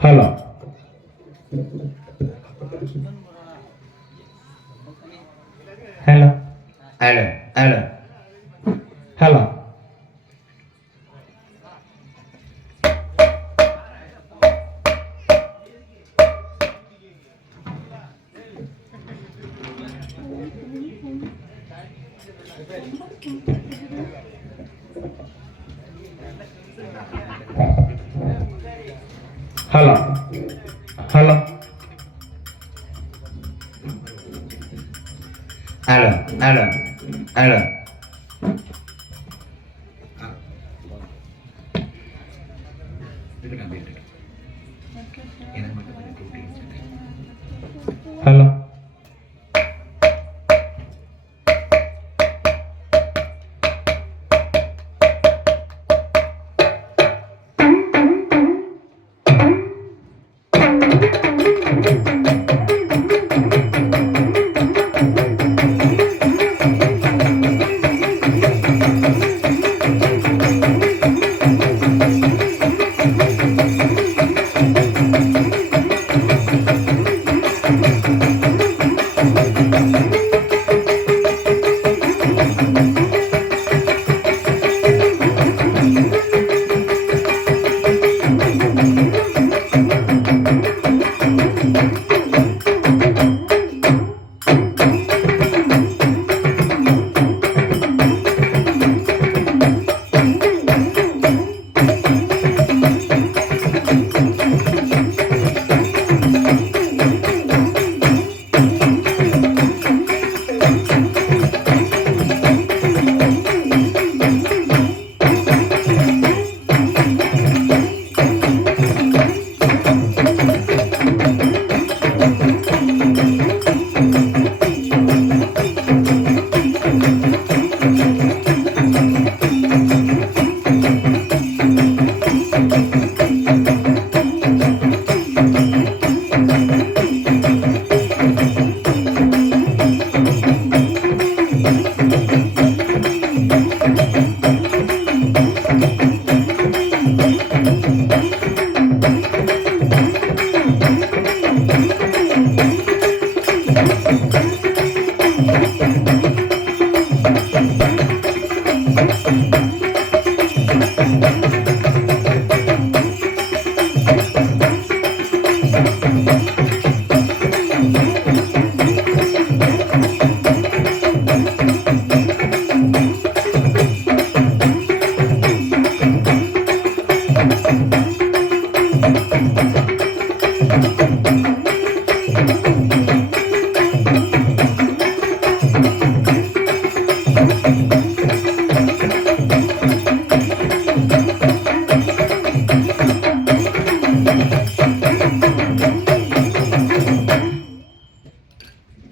Hello. Hello. Hello. Hello. Hello. Hello. Hello. Hello. Hello.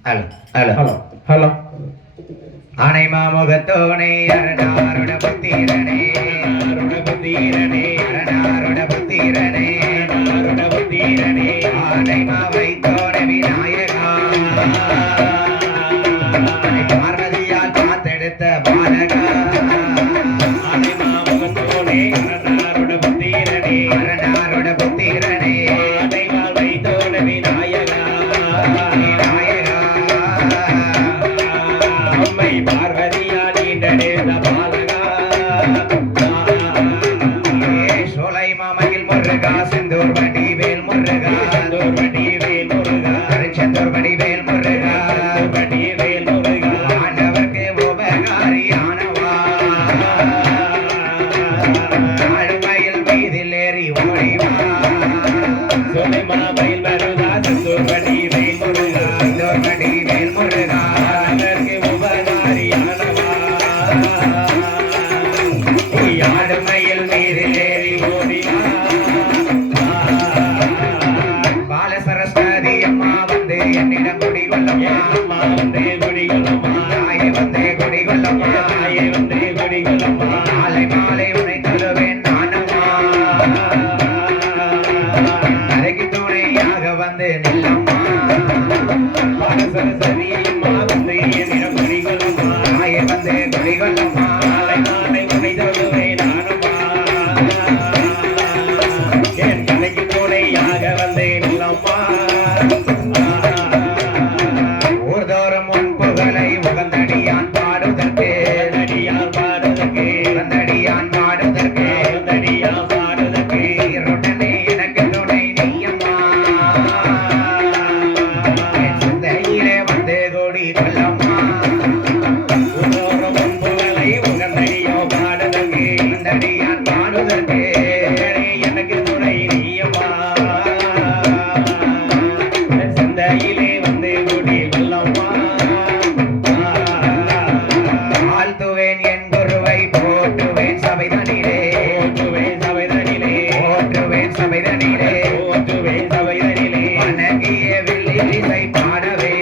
Hello. Hello. ஆனை மாமுகத்தோனே அரணாருட புத்திரனே அரணாருட புத்திரனே ஆனை மாவை தோன விநாயகா பார்வதியால் காத்தெடுத்த பாலகா ஆனை மாமுகத்தோனே அரணாருட புத்திரனே ஆனை மாவை தோன விநாயகா பார்வதியால் ஈண்டெடுத்த பாலகா சோலை மாமையில் முருகா செந்தூர் வடிவேல் முருகா செந்தூர் வடிவேல் முருகா ஆண்டவர்க்கு உபகாரியானவா அடியான் மாறுதற்கு எனக்கு துணை நீயம்மா சந்தையிலே வந்து குடி வெள்ளம்மா ஆழ்த்துவேன் என் குருவை போற்றுவேன் சபைதனிலே போற்றுவேன் சபைதனிலே போற்றுவேன் சபைதனிலே போற்றுவேன் சபைதனிலே வணங்கிய வில்லிசை பாடவே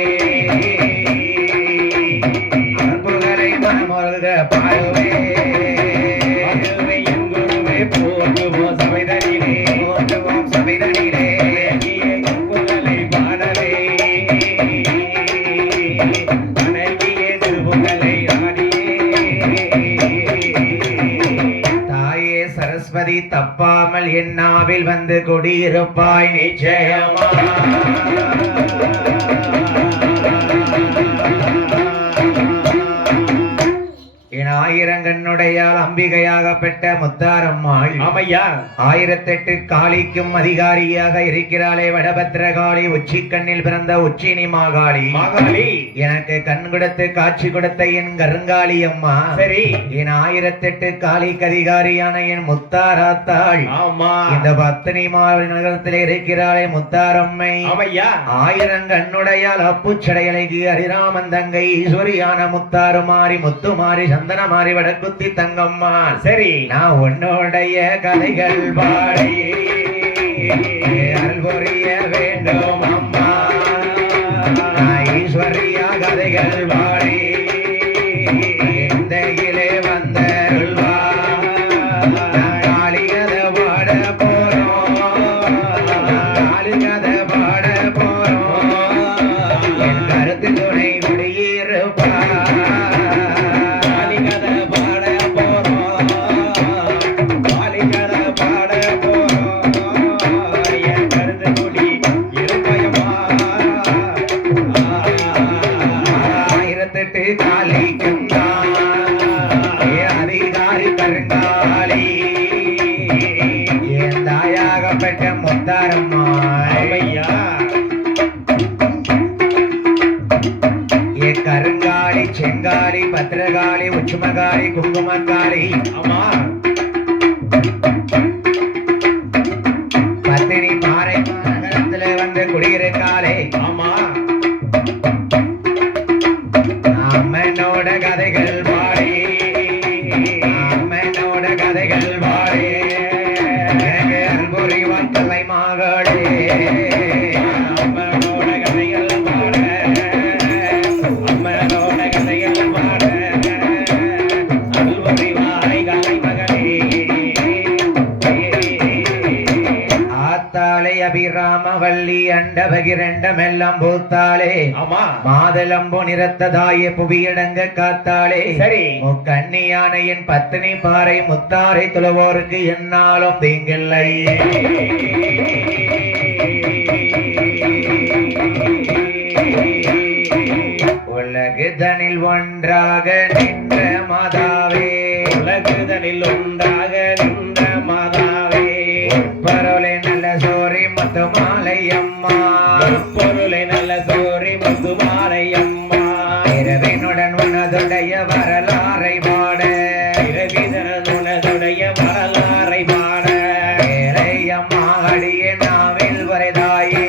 அன்புகளை மனமுருக பாடுவே என் குருவை போற்றுவோம் சபைதனிலே போற்றுவோம் சபைதனிலே அன்புகளை பாடவே வணங்கிய திருப்புகளை சரஸ்வதி தப்பாமல் என்னாவில் வந்து குடியிருப்பாய் நிச்சயமா என் ஆயிரங்கண்ணுடையால் அம்பிகையாக பெற்ற முத்தாரம்மாள் ஆமையா 1008 காளிக்கும் அதிகாரியாக இருக்கிறாளே வடபத்திரகாளி உச்சி கண்ணில் பிறந்த உச்சினி மாகாளி மாகாளி எனக்கு கண் கொடுத்து காட்சி கொடுத்த என் கருங்காளி அம்மா சரி என் 1008 காளிக்கு அதிகாரியான என் முத்தாராத்தாள் ஆமா இந்த பத்தினி மாவட்ட நகரத்தில் இருக்கிறாளே முத்தாரம்மை ஆமையா 1000 கண்ணுடையால் அப்புச்சடையலைக்கு ஹரிராமன் தங்கை ஈஸ்வரியான முத்தாறுமாறி முத்துமாரி சந்தனமாரி வடக்குத்தி தங்கம்மா சரி நான் உன்னுடைய கதைகள் பாடி அருள் புரிய வேண்டும் அம்மா ஈஸ்வரியா கதைகள் பாடி எந்தையிலே வந்த காளிகதை பாட போறோம் காளிகதை பாட போறோம் என் கருத்து துணை குடியிருப்பா அதிகாரி கருங்காலி என் தாயாகப்பட்ட முத்தாரம்மாய்யா என் கருங்காலி செங்காலி பத்திரகாளி உச்சுமகாளி குங்குமக்காளி ஆமா பத்தினி பாறை நகரத்துல வந்து குடியிருக்காளே ஆமா அம்மனோட கதைகள் பாடி அம்மனோட கதைகள் பாடி எனக்கு அன்புரிவான் கலை மகளே அம்மனோட கதைகள் பாட அம்மனோட கதைகள் பாட அன்புரிவாய் கலை மகளே ஆத்தாளை அபிராமவல்லி அண்டபகிரண்டமெல்லாம் பூத்தாளே ஆமா மாதளம்பு நிறத்ததாய புவியடங்க காத்தாளே சரி முக்கண்ணியான என் பத்தினி பாறை முத்தாரை துளவோருக்கு என்னாலும் தீங்கில்லை உலகுதனில் ஒன்றாக நின்ற மாதாவே உலகுதனில் ஒன்றாக நின்ற மாதாவே பொருளை நல்ல சோரி முத்துமாலை அம்மா பொருளை நல்ல சோரி முத்துமாலை அம்மா இரவினுடன் உனதுடைய வரலாறை பாட இரவினுடன் உனதுடைய வரலாறை பாட ஏழையம்மா அடியே நாவில் வரைதாயே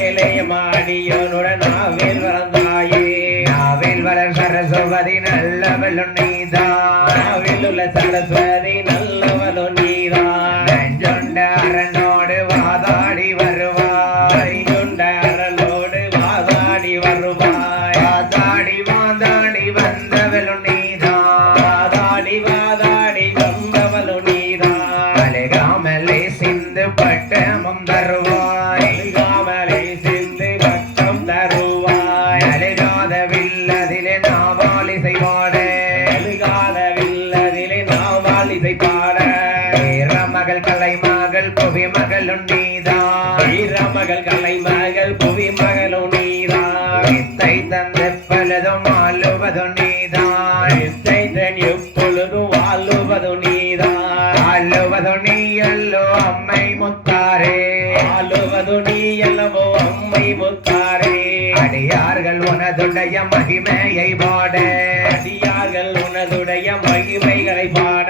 ஏழையம்மா அடியோனுடன் நாவில் வரந்தாயே நாவில் வளர் சரஸ்வதி நல்லவளும் நீதான் நாவில் உள்ள சரஸ்வதி நல்லவளும் நீதான் நெஞ்சொண்ட அரனோடு வாதாடி வருவாய் நெஞ்சொண்ட அரனோடு வாதாடி வருவாய் வாதாடி வாதாடி வந்தவளும் நீதான் வாதாடி வாதாடி வந்தவளும் நீதான் அழுகாமலே சிந்து பட்டமும் தருவாய் அழுகாமலே சிந்து பட்டம் தருவாய் அழுகாத வில்லதிலே நாவாலிசை பாட அழுகாத வில்லதிலே நாவாலிசை பாட மகள் கலை மகள் புவி மகளும் நீதான் வீரமகள் கலை மகள் புவி மகளும் நீதான் இத்தை தந்த பலதும் ஆளுவதும் நீதான் இத்தை தன் எப்பொழுதும் ஆளுவதும் நீதான் ஆளுவதும் நீ அல்லோ அம்மை முத்தாரே ஆளுவதும் நீ அல்லவோ அம்மை முத்தாரே அடியார்கள் உனதுடைய மகிமையை பாட அடியார்கள் உனதுடைய மகிமைகளை பாட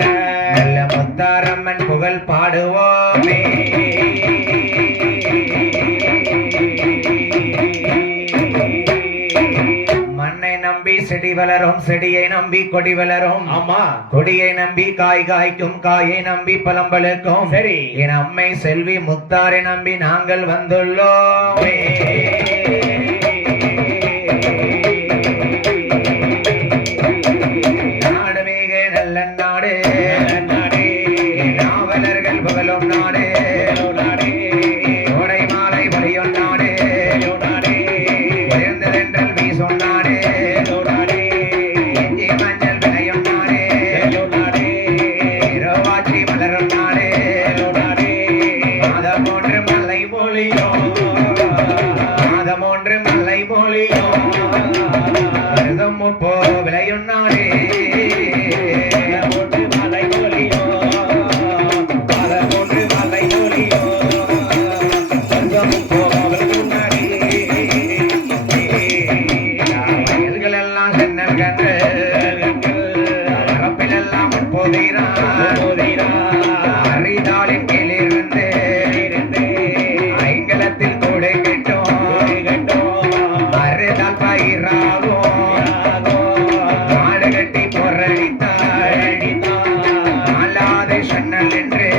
நல்ல முத்தாரம்மன் புகழ் பாடுவோமே. மண்ணை நம்பி செடி வளரும், செடியை நம்பி கொடி வளரும். ஆமா, கொடியை நம்பி காய் காய்க்கும், காயை நம்பி பழம் பழுக்கும். சரி, என் அம்மை செல்வி முத்தாரை நம்பி நாங்கள் வந்துள்ளோமே. நாடு மிக நல்ல நாடு, நாவலர்கள் புகழும் நாடு, கோடை மாலை பொழியும் நாடு, உயர்ந்ததென்றல் வீசும் நாடு, இஞ்சி மஞ்சள் விளையும் நாடு, இரவாட்சி மலரும் நாடு, மாதம் ஒன்று மலை பொழியும், மாதம் ஒன்று மலை பொழியும், முப்போ விளையும் நாடு, வயல்களெல்லாம் சென்னல் கன்று, வரப்பிலெல்லாம் அரிதாளின் கீழிருந்து ஐங்கலத்தில் கூடை கட்டும், அறுதால் பயிராகும், மாடு கட்டி பொறடித்தாள், அல்லாத சென்னல் என்று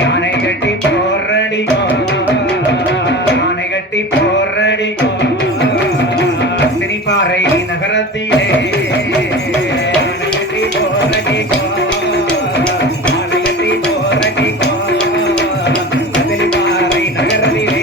யானை கட்டி போரடிக்கும், யானை கட்டி போரடிக்கும். பாறை நகரத்திலே யானை கட்டி போரடிக்கும், யானை கட்டி போரடிக்கும், பாறை நகரத்திலே.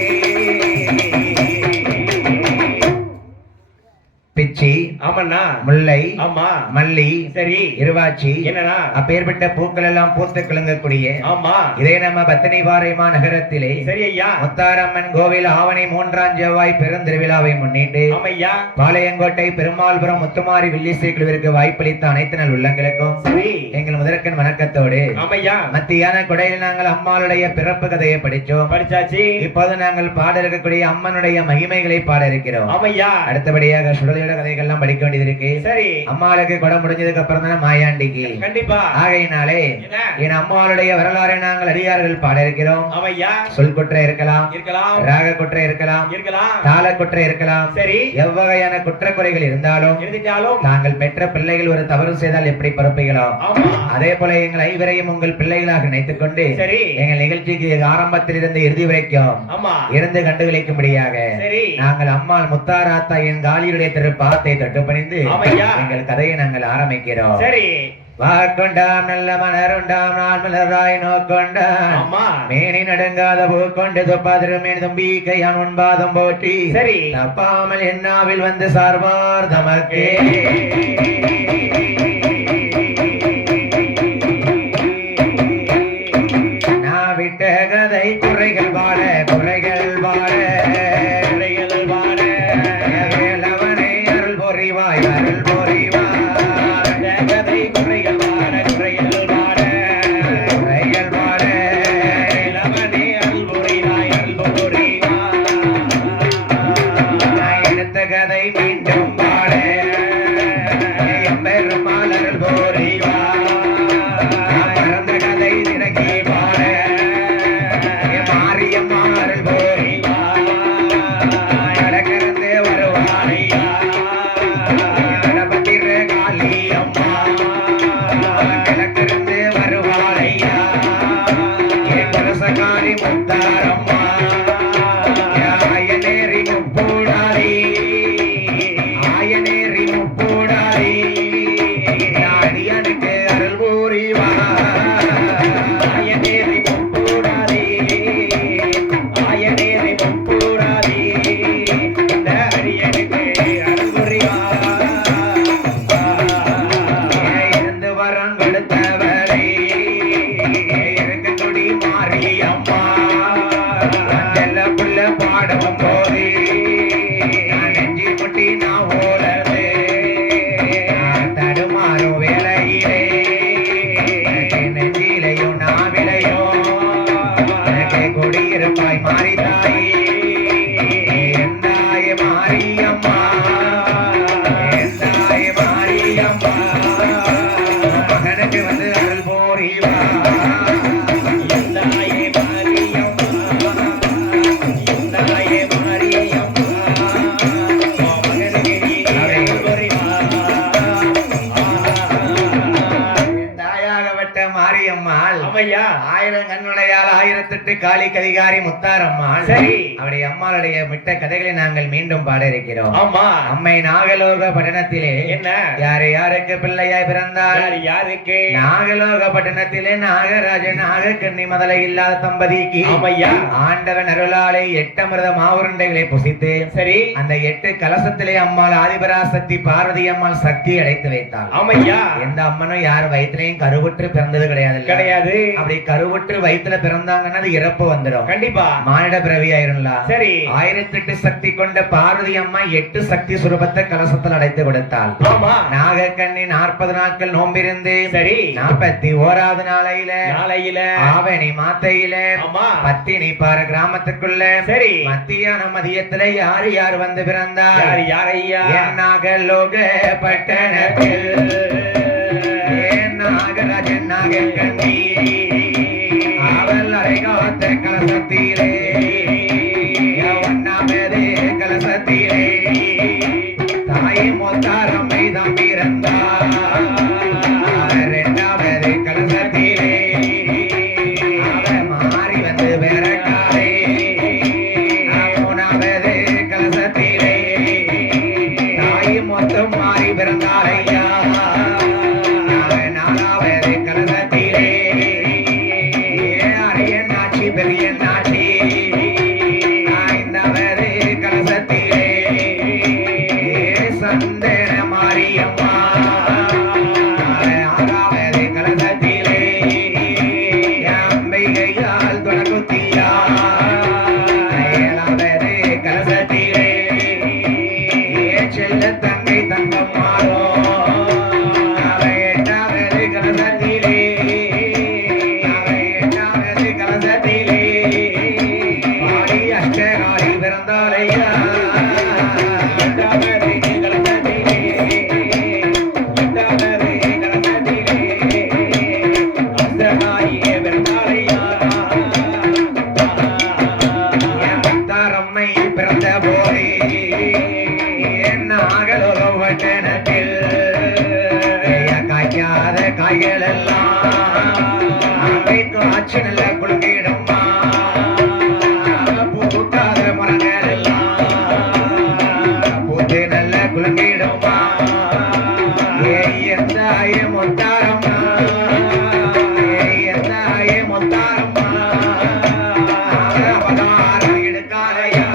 பிச்சி, ஆமண்ணா, முல்லை, ஆமா, மல்லி, சரி, இருவாச்சி, என்னன்னா அப்பேற்பட்ட பூக்கள் எல்லாம் பூத்து கிளங்கக்கூடிய ஆமா, இதே நம்ம பத்தினி பாறைமா நகரத்திலே சரி ஐயா, முத்தாரம்மன் கோவில் ஆவணி 3ஆம் செவ்வாய் பெருந்திருவிழாவை முன்னிட்டு ஆமையா, பாளையங்கோட்டை பெருமாள்புரம் முத்துமாரி வில்லிசை குழுவிற்கு வாய்ப்பளித்த அனைத்து நல் உள்ளங்களுக்கும் சரி, எங்கள் முதற்கண் வணக்கத்தோடு ஆமையா, மத்தியான கொடையில் நாங்கள் அம்மாளுடைய பிறப்பு கதையை படிச்சோம், படிச்சாச்சு. இப்போது நாங்கள் பாட இருக்கக்கூடிய அம்மனுடைய மகிமைகளை பாட இருக்கிறோம். ஆமையா, அடுத்தபடியாக சுடலையோட கதைகள்லாம் படிக்க வேண்டியது இருக்கு. சரி, அம்மாளுக்கு கொடை முடிஞ்சதுக்கு அப்புறம் தானே மாயாண்டிக்கு. கண்டிப்பா, ஆகையினாலே என்ன? என் அம்மாளுடைய வரலாறை நாங்கள் அடியார்கள் பாட இருக்கிறோம். ஆமையா, சொல் குற்றை இருக்கலாம், இருக்கலாம், ராக குற்றை இருக்கலாம், இருக்கலாம், தாள குற்றை இருக்கலாம். சரி, எவ்வகையான குற்றக்குறைகள் இருந்தாலும் இருந்துட்டாலும் நாங்கள் பெற்ற பிள்ளைகள் ஒரு தவறு செய்தால் எப்படி பொறுப்புகளோ ஆமா, அதே போல எங்கள் ஐவரையும் உங்கள் பிள்ளைகளாக நினைத்துக் கொண்டு சரி, எங்கள் நிகழ்ச்சிக்கு ஆரம்பத்திலிருந்து இறுதி வரைக்கும் ஆமா, இருந்து கண்டுகளிக்கும்படியாக சரி, நாங்கள் அம்மாள் முத்தாராத்தா என் காளியுடைய திருப்பாத்தை தொட்டு பணிந்து ஆமையா, எங்கள் கதையை நாங்கள் ஆரம்பிக்கிறோம். சரி, வாக்கொண்டாம் நல்ல மலருண்டாம் நாள் மலராய் நோக்கொண்டான், ஆமா, மேனி நடுங்காத பூ கொண்டு துப்பாதிருமேன் தும்பி கையான் உண்பாதம் போற்றி, சரி, தப்பாமல் என்னாவில் வந்து சார்பார் தமக்கே. நான் விட்ட கதை குறைகள் பாட, குறைகள் பாட, குறைகள் பாட, வேலவனே அருள் பொறிவாய், அருள் பொறிவாய், கதை குறைகள் பாட, குறைகள் பாட, குறைகள் பாட, வேலவனே அருள் பொறிவாய், அருள் பொறிவாய். நான் எடுத்த கதை மீண்டும் பாட, எம்பெருமாள் வா எந்தாயே மாரியம்மா எந்தாயே மாரியம்மா மகனுக்கு நீ தாயாகப்பட்ட மாரியம்மாள் அம்மையா ஆயிரம் கண்ணுடையால் ஆயிரத்தெட்டு காளி கதிகாரி முத்தாரம்மாள் சரி அவருடைய அம்மாளுடைய மிட்ட கதைகளை நாங்கள் மீண்டும் பாட இருக்கிறோம். ஆமா அம்மை நாகலோக பட்டணத்திலே என்ன யாரு யாருக்கு பிள்ளையாய் பிறந்தார்? யாருக்கு நாகலோக பட்டணத்திலே நாகராஜ நாகக்கண்ணி முதலை இல்லாத தம்பதிக்கு அம்மையா ஆண்டவன் அருளாலே 8 அமிர்த மாவுருண்டைகளை புசித்து சரி அந்த 8 கலசத்திலே அம்மாள் ஆதிபராசக்தி பார்வதி அம்மாள் சக்தி அடைத்து வைத்தாள். அம்மையா எந்த அம்மனும் யார் வயிற்றுலையும் கருவுற்று பிறந்தது கிடையாது. கிடையாது. அப்படி கருவுற்று வயிற்றுல பிறந்தாங்கன்னா அது இறப்பு வந்துடும். கண்டிப்பா மானிட பிறவி ஆயிரும்லாம். சரி 1008 சக்தி கொண்ட பார்வதி அம்மா 8 சக்தி சுரூபத்தை கலசத்தில் அடைத்து கொடுத்தாள். ஆமா நாகக்கண்ணி 40 நாட்கள் நோம்பிருந்து சரி 41வது நாளையில ஆவணி மாத்தையில ஆமா பத்தினி பாரு கிராமத்துக்குள்ள சரி மத்தியான மதியத்துல யாரு யார் வந்து பிறந்தார்? யார் ஐயா? நாகலோக பட்டணத்தில் நாகராஜன் நாகக்கண்ணி அவள் அரைகாத்த கலசத்திலே ஒன்னாமது கலசத்திலே தாய் மொத்தாரம்மை தான் பிறந்தார். 2வது கலசத்திலே அவ மாறி வந்து பிறக்காரே. 3வது கலசத்திலே தாய் மொத்தம் மாறி பிறந்தாரையா. 4வது கலசத்திலே அரியண்ணாச்சி பெரியண்ணாச்சி. 5வது கலசத்திலே சந்தன மாரியம்மா. 6வது கலசத்திலே அம்பிகையால் துணக்குத்தியா. 7வது கலசத்திலே செல்ல தங்கை தங்கம்மாளோ. 8வது கலசத்திலே 8வது கலசத்திலே ஆடி அஷ்டகாரி பிறந்தாலையா. 8வது கலசத்திலே 8வது கலசத்திலே அஷ்டகாரியே பிறந்தாலையா. முத்தாரம்மை பிறந்த போதே நாகலோக பட்டணத்தில் காய்க்காத காய்கள் எல்லாம் அவைக்கு ஆட்சி நல்ல குழுங்கிடுமா. பூக்காத மரங்கள் எல்லாம் பூத்து நல்ல குழுங்கிடுமா. எந்த ஆய முத்தாரம்மா எந்த ஆய முத்தாரம்மா அவதாரம் எடுக்காரையா.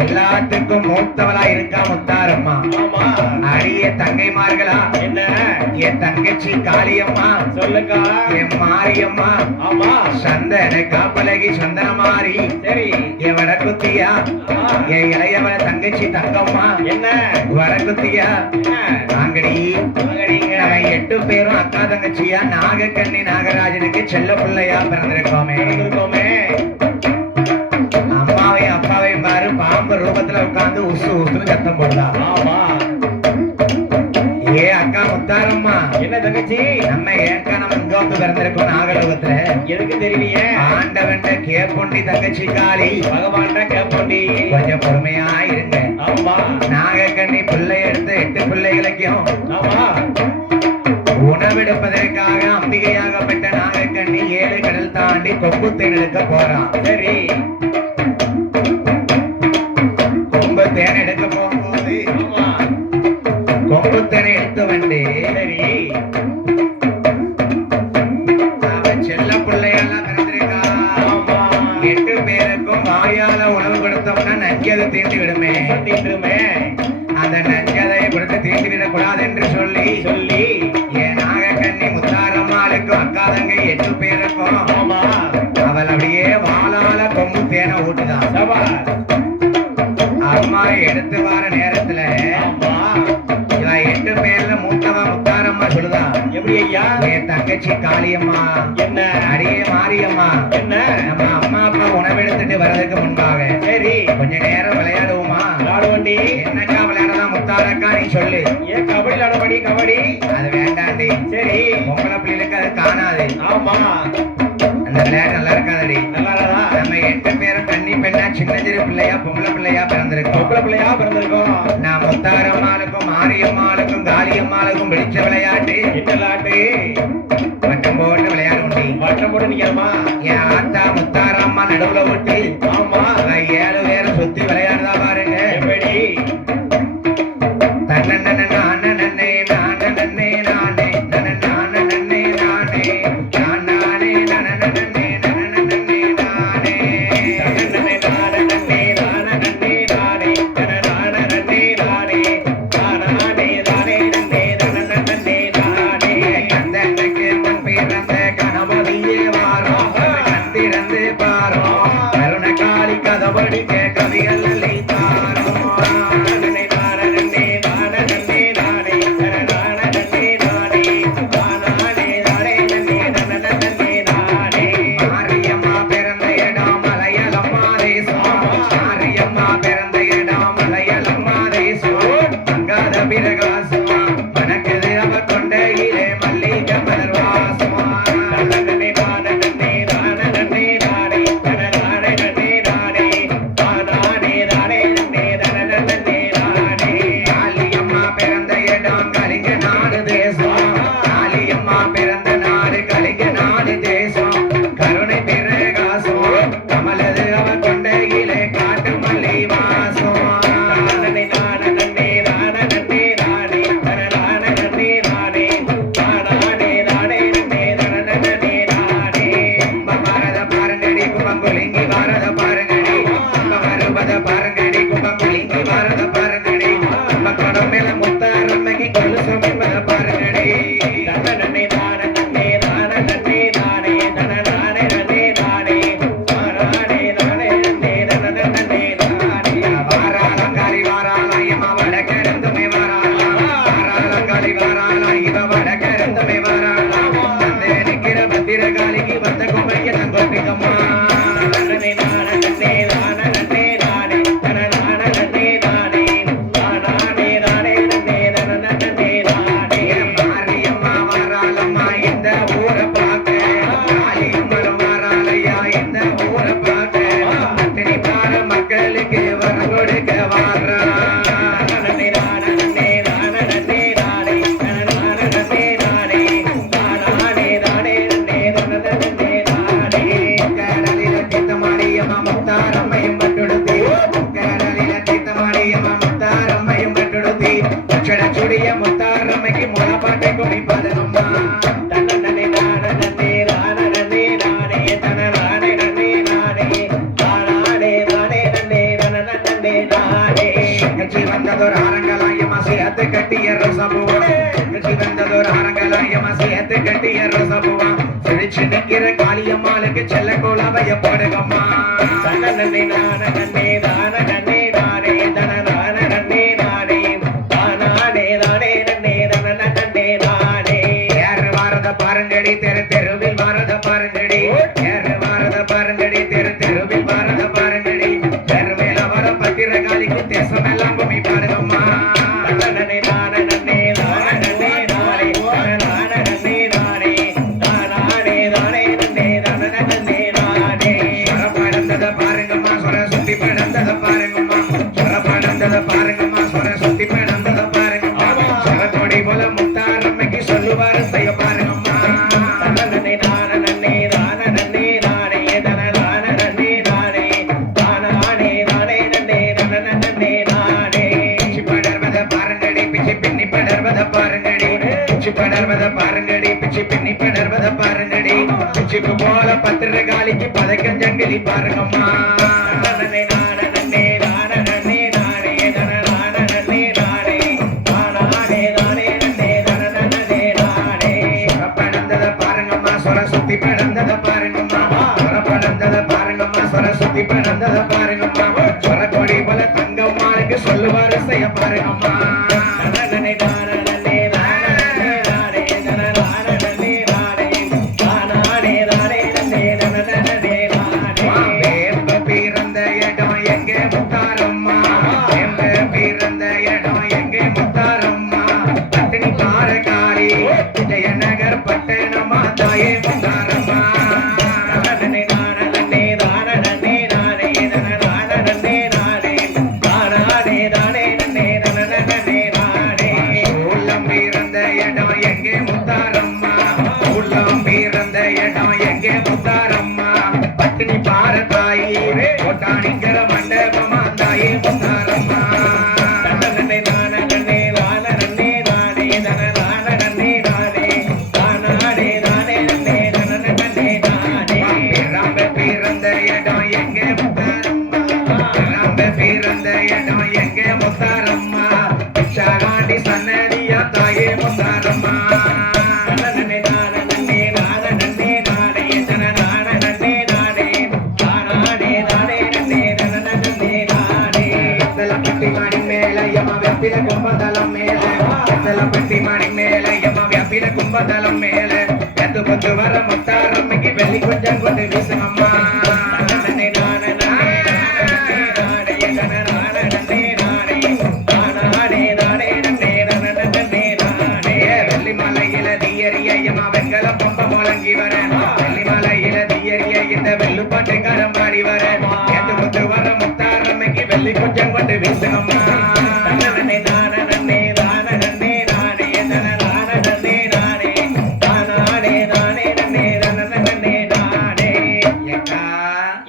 எல்லாத்துக்கும் மூத்தவளா இருக்கா முத்தாரம்மா. அடிய தங்கைமார்களா என்ன என் தங்கச்சி காளியம்மா சொல்லுக்கா. என் மாரியம்மா ஆமா சந்தன காப்பலகி சந்தன மாறி. சரி என் வடக்குத்தியா என் இளையவள தங்கச்சி தங்கம்மா. என்ன வடக்குத்தியா நாங்கடி. அவன் 8 பேரும் அக்கா தங்கச்சியா நாகக்கண்ணி நாகராஜனுக்கு செல்ல பிள்ளையா பிறந்திருக்கோமே. அம்மாவையும் அப்பாவையும் பாரு பாம்பு ரூபத்துல உட்கார்ந்து உசு உசுன்னு சத்தம் போடுதா. ஆமா ஏ அக்கா முத்தாரம்மா என்ன தங்கச்சி நம்ம ஏக்கா நம்ம இங்க வந்து பிறந்திருக்கோம் நாகலோகத்துல. எதுக்கு தெரியலையே? ஆண்டவன் கேப்பொண்டி தங்கச்சி காளி பகவான் கேப்பொண்டி. கொஞ்சம் பொறுமையா இருங்க. ஆமா நாகக்கண்ணி பிள்ளை எடுத்து 8 பிள்ளைகளுக்கும் ஆமா உணவெடுப்பதற்காக அம்பிகையாகப்பட்ட நாகக்கண்ணி 7 கடல் தாண்டி கொம்பு தேன் எடுக்க போறான். சரி கொம்பு தேன் எடுக்க போகும்போது கொம்பு தேனை எடுத்து வந்து சரி தீண்டு விடுமே தீண்டுமே அந்த நஞ்சதை கொடுத்து தீண்டு விடக்கூடாது என்று சொல்லி சொல்லி என் நாகக்கண்ணி முத்தாரம்மாளுக்கும் அக்கா தங்கை 8 பேருக்கும் ஆமா அவள் அப்படியே வாளால கொம்பு தேனை ஊட்டுதான் சபா அம்மா எடுத்து வர நேரத்துல ஆமா இவன் 8 பேர்ல மூத்தவ முத்தாரம்மா சொல்லுதான் எப்படி ஐயா என் தங்கச்சி காளியம்மா என்ன அடியே மாரியம்மா என்ன நம்ம அம்மா அப்பா உணவெடுத்துட்டு வர்றதுக்கு முன்பாக சரி கொஞ்ச நேரம் விளையாடுவோமா ஆடுவண்டி என்னக்கா விளையாடலாம் முத்தாரக்கா நீ சொல்லு ஏன் கபடி ஆடபடி கபடி அது வேண்டாண்டி சரி பொம்பளை பிள்ளைகளுக்கு அது காணாது ஆமா அந்த விளையாட்டு நல்லா இருக்காதடி நல்லா நம்ம 8 பேரும் கன்னி பெண்ணா சின்ன சிறு பிள்ளையா பொம்பளை பிள்ளையா பிறந்திருக்கோம் பொம்பளை பிள்ளையா பிறந்திருக்கோம் நான் முத்தாரம்மாளுக்கும் மாரியம்மாளுக்கும் காளியம்மாளுக்கும் பிடிச்ச விளையாட்டு இட்டலாட்டு வட்டம் போட்டு விளையாடுண்டி வட்டம் போட்டு நிக்கிறமா என் ஆத்தா முத்தாரம்மா நடுவுல விட்டு ஆமா 7 பேரும் சுத்தி விளையாடுதா பாருங்க எப்படி தன்னே நானே நானே நானே நானே நானே நானே முத்தாரம்மைக்கு முளப்பாட்டை குடிப்பதம்மா வந்ததோர் ஆரங்கலாயமா சேர்த்து கட்டிய ரசபுவா வந்ததோர் ஆரங்கலாயமா சேர்த்து கட்டிய ரசபுவா சிரிச்சு நிற்கிற காளியம்மாளுக்கு செல்ல கோலவைய படுகம்மா பாருங்கடி தெரு தெருவில் வாரத பாருங்கடி யாரு வாரத பாருங்கடி தெரு தெருவில் வாரத பாருங்கடி தெருவேல வர பத்திரகாளிக்கு தேசமெல்லாம் பூமி பாருங்கம்மா பாருங்கம்மா சொர சுத்தி படந்தத பாருங்கம்மா சொர படந்தத பாருங்கம்மா சொர சுத்தி படந்தத பாருங்கம்மா சொர கொடி போல முத்தாரம்மைக்கு சொல்லுவாரு செய்ய பாருங்கம்மா படர்வத பாருங்கடி பிச்சு பின்னி படர்வத பாருங்கடி பிச்சுக்கு போல பத்திரகாளிக்கு பதக்கம் ஜங்கிலி பாருங்கம்மா படந்தத பாருங்கம்மா படந்தத பாருங்கம்மா சரஸ்வதி படந்தத பாருங்கம்மா சொரக்கொடி போல தங்கம்மாளுக்கு சொல்லுவாரு செய்ய பாருங்கம்மா ஜெயநகர் பட்டணமா தாயே முத்தாரம்மா உள்ளம் பிறந்த இடம் எங்கே முத்தாரம்மா உள்ளம் பிறந்த இடம் எங்கே முத்தாரம்மா பட்டினி பார தாயி கொட்டாணிக்கிற மண்டபமா தாயே முத்தாரம்மா சன்னதியா தாயே முத்தாரம்மா பட்டி மணி மேல யம வெப்பில கும்பதலம் மேல பட்டி மணி மேல யம வெப்பில கும்பதலம் மேல எத்து பத்து வர முத்தாரம்மைக்கு வெள்ளி கொஞ்சம் கொண்டு வீசனம்மா வெள்ளுப்பாட்டுக்காரன் பாடி வர எட்டு முத்து வர முத்தாரம்மைக்கு வெள்ளி கொஞ்சம் கொண்டு வீசனம்மா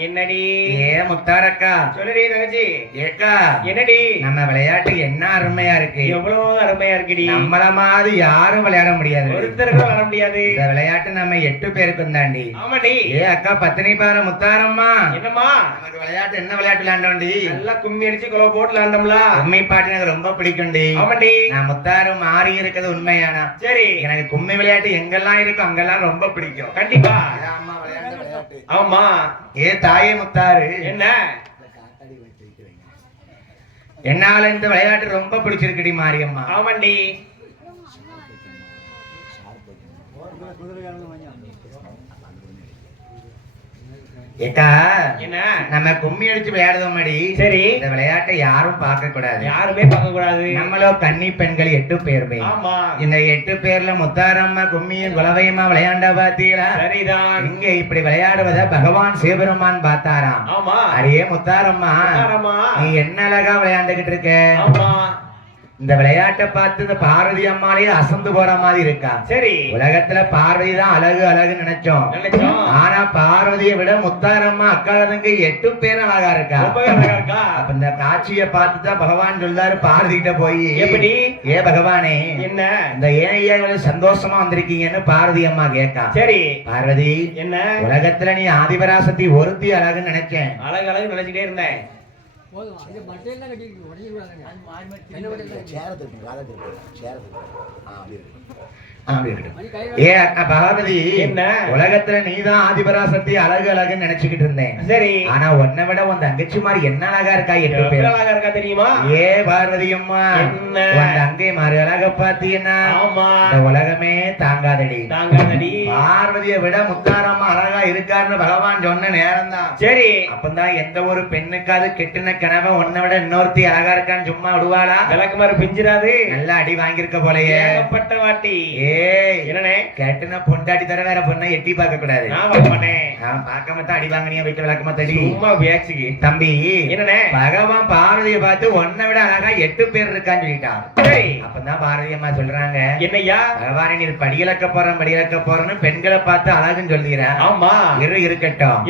என்னடி ஏ முத்தாரக்கா சொல்லுடி தங்கச்சி ஏக்கா என்னடி நம்ம விளையாட்டு என்ன அருமையா இருக்கு எவ்வளவு அருமையா இருக்குடி நம்மள மாதிரி யாரும் விளையாட முடியாது ஒருத்தருக்கும் விளையாட முடியாது இந்த விளையாட்டு நம்ம 8 பேருக்கும் தாண்டி ஆமாடி ஏ அக்கா பத்தினி பாரு முத்தாரம்மா என்னம்மா நமக்கு விளையாட்டு என்ன விளையாட்டு விளையாண்டோண்டி நல்லா கும்மி அடிச்சு குலோ போட்டு விளையாண்டோம்ல கும்மி பாட்டு எனக்கு ரொம்ப பிடிக்கும்டி ஆமாடி நான் முத்தாரம் மாறி இருக்கிறது உண்மையானா சரி எனக்கு கும்மி விளையாட்டு எங்கெல்லாம் இருக்கும் அங்கெல்லாம் ரொம்ப பிடிக்கும் கண்டிப்பா அம்மா விளையாண்ட விளையாட்டு ஆமா ஏ தாயே முத்தாரு என்ன என்னால இந்த விளையாட்டு ரொம்ப பிடிச்சிருக்குடி மாரியம்மா ஆமாண்டி ஏக்கா என்ன நம்ம கும்மி அடிச்சு விளையாடுதோமாடி சரி இந்த விளையாட்டை யாரும் பார்க்க கூடாது யாருமே பார்க்க கூடாது நம்மளோ கன்னி பெண்கள் 8 பேருமே ஆமா இந்த 8 பேர்ல முத்தாரம்மா கும்மியும் குலவையுமா விளையாண்டா பாத்தீங்களா சரிதான் இங்க இப்படி விளையாடுவத பகவான் சிவபெருமான் பார்த்தாராம் ஆமா அரியே முத்தாரம்மா நீ என்ன அழகா விளையாண்டுகிட்டு இருக்க ஆமா இந்த விளையாட்டை பார்த்து இந்த பார்வதி அம்மாலேயே அசந்து போற மாதிரி இருக்கா சரி உலகத்துல பார்வதி தான் அழகு அழகுன்னு நினைச்சோம் ஆனா பார்வதியை விட முத்தாரம்மா அக்காலதுங்க 8 பேர் அழகா இருக்கா அப்ப இந்த காட்சியை பார்த்துதான் பகவான் சொல்றாரு பார்வதி கிட்ட போய் எப்படி ஏ பகவானே என்ன இந்த ஏன் சந்தோஷமா வந்திருக்கீங்கன்னு பார்வதி அம்மா கேட்கா சரி பார்வதி என்ன உலகத்துல நீ ஆதிபராசக்தி ஒருத்தி அழகுன்னு நினைச்சேன் அழகு அழகு நினைச்சுட்டே இருந்தேன் பகவதி என்ன உலகத்துல நீதான் ஆதிபராசக்தி அழகு அழகுன்னு நினைச்சுக்கிட்டு இருந்தேன் சரி ஆனா உன்னை விட உன் தங்கச்சி மாதிரி என்ன அழகா இருக்கா 8 பேர் அழகா இருக்கா தெரியுமா ஏ பார்வதி அம்மா உன் தங்கை மாதிரி அழக பாத்தீங்கன்னா இந்த உலகமே தாங்காதடி பார்வதியை விட முத்தாரம்மா அழகா இருக்காருன்னு பகவான் சொன்ன நேரம் தான் சரி அப்பதான் எந்த ஒரு பெண்ணுக்காவது கெட்டின கனவை உன்னை விட இன்னொருத்தி அழகா இருக்கான்னு சும்மா விடுவாளா விளக்கு மாதிரி பிஞ்சிராது நல்லா அடி வாங்கியிருக்க போலயே பட்ட வாட்டி என்னனே கேட்டனா பொண்டாட்டி தர வேற பொண்ணை எட்டி பார்க்க கூடாது நான் பார்க்காம தான் அடி வாங்கினியா வீட்டு விளக்கமா தடி சும்மா பேச்சுக்கு தம்பி என்னனே பகவான் பார்வதியை பார்த்து உன்னை விட அழகா 8 பேர் இருக்கான்னு சொல்லிட்டான் அப்பதான் பார்வதி அம்மா சொல்றாங்க என்னையா பகவானே நீ படியிலக்க போறேன்னு பெண்களை பார்த்து அழகுன்னு சொல்லிடுறேன் ஆமா இருக்கட்டும்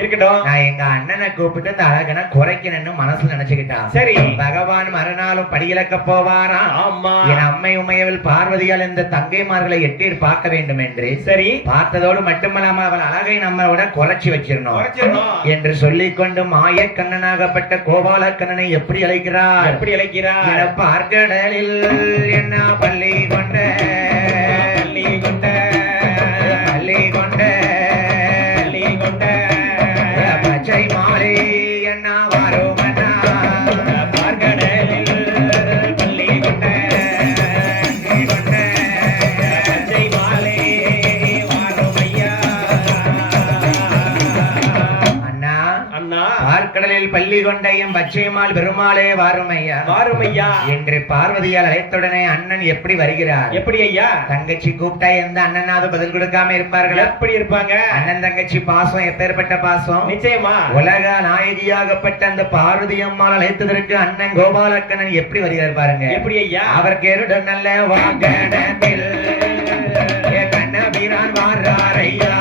நான் எங்க அண்ணனை கூப்பிட்டு இந்த அழகனை குறைக்கணும்னு மனசுல நினைச்சுக்கிட்டான் சரி பகவான் மறுநாளும் படியிலக்க போவாராம் ஆமா என் அம்மை உமையவில் பார்வதியால் இந்த தங்கைமார்களை எட்டீர் பார்க்க வேண்டும் என்று சரி பார்த்ததோடு மட்டுமல்லாம அவள் அழகை நம்மளோட குறைச்சி வச்சிருந்தோம் என்று சொல்லிக் கொண்டு மாய கண்ணனாகப்பட்ட கோபால கண்ணனை எப்படி அழைக்கிறார் பார்க்கடலில் என்ன பள்ளி கொண்ட பார்க்கடலில் பள்ளி கொண்டையும் பச்சையம்மாள் பெருமாளே வாருமையா வாரும் ஐயா. என்று பார்வதியால் அழைத்துடனே அண்ணன் எப்படி வருகிறார்? எப்படி ஐயா? தங்கச்சி கூப்பிட்டா எந்த அண்ணனாவது பதில் கொடுக்காம இருப்பார்களா? எப்படி இருப்பாங்க? அண்ணன் தங்கச்சி பாசம் எப்பேற்பட்ட பாசம்! நிச்சயமா. உலக நாயகியாகப்பட்ட அந்த பார்வதி அம்மாள் அழைத்ததற்கு அண்ணன் கோபாலக்கண்ணன் எப்படி வருகிறார் பாருங்க. எப்படி ஐயா? அவர் கேருட நல்ல வாகனத்தில் கண்ணபிரான் வாராரையா.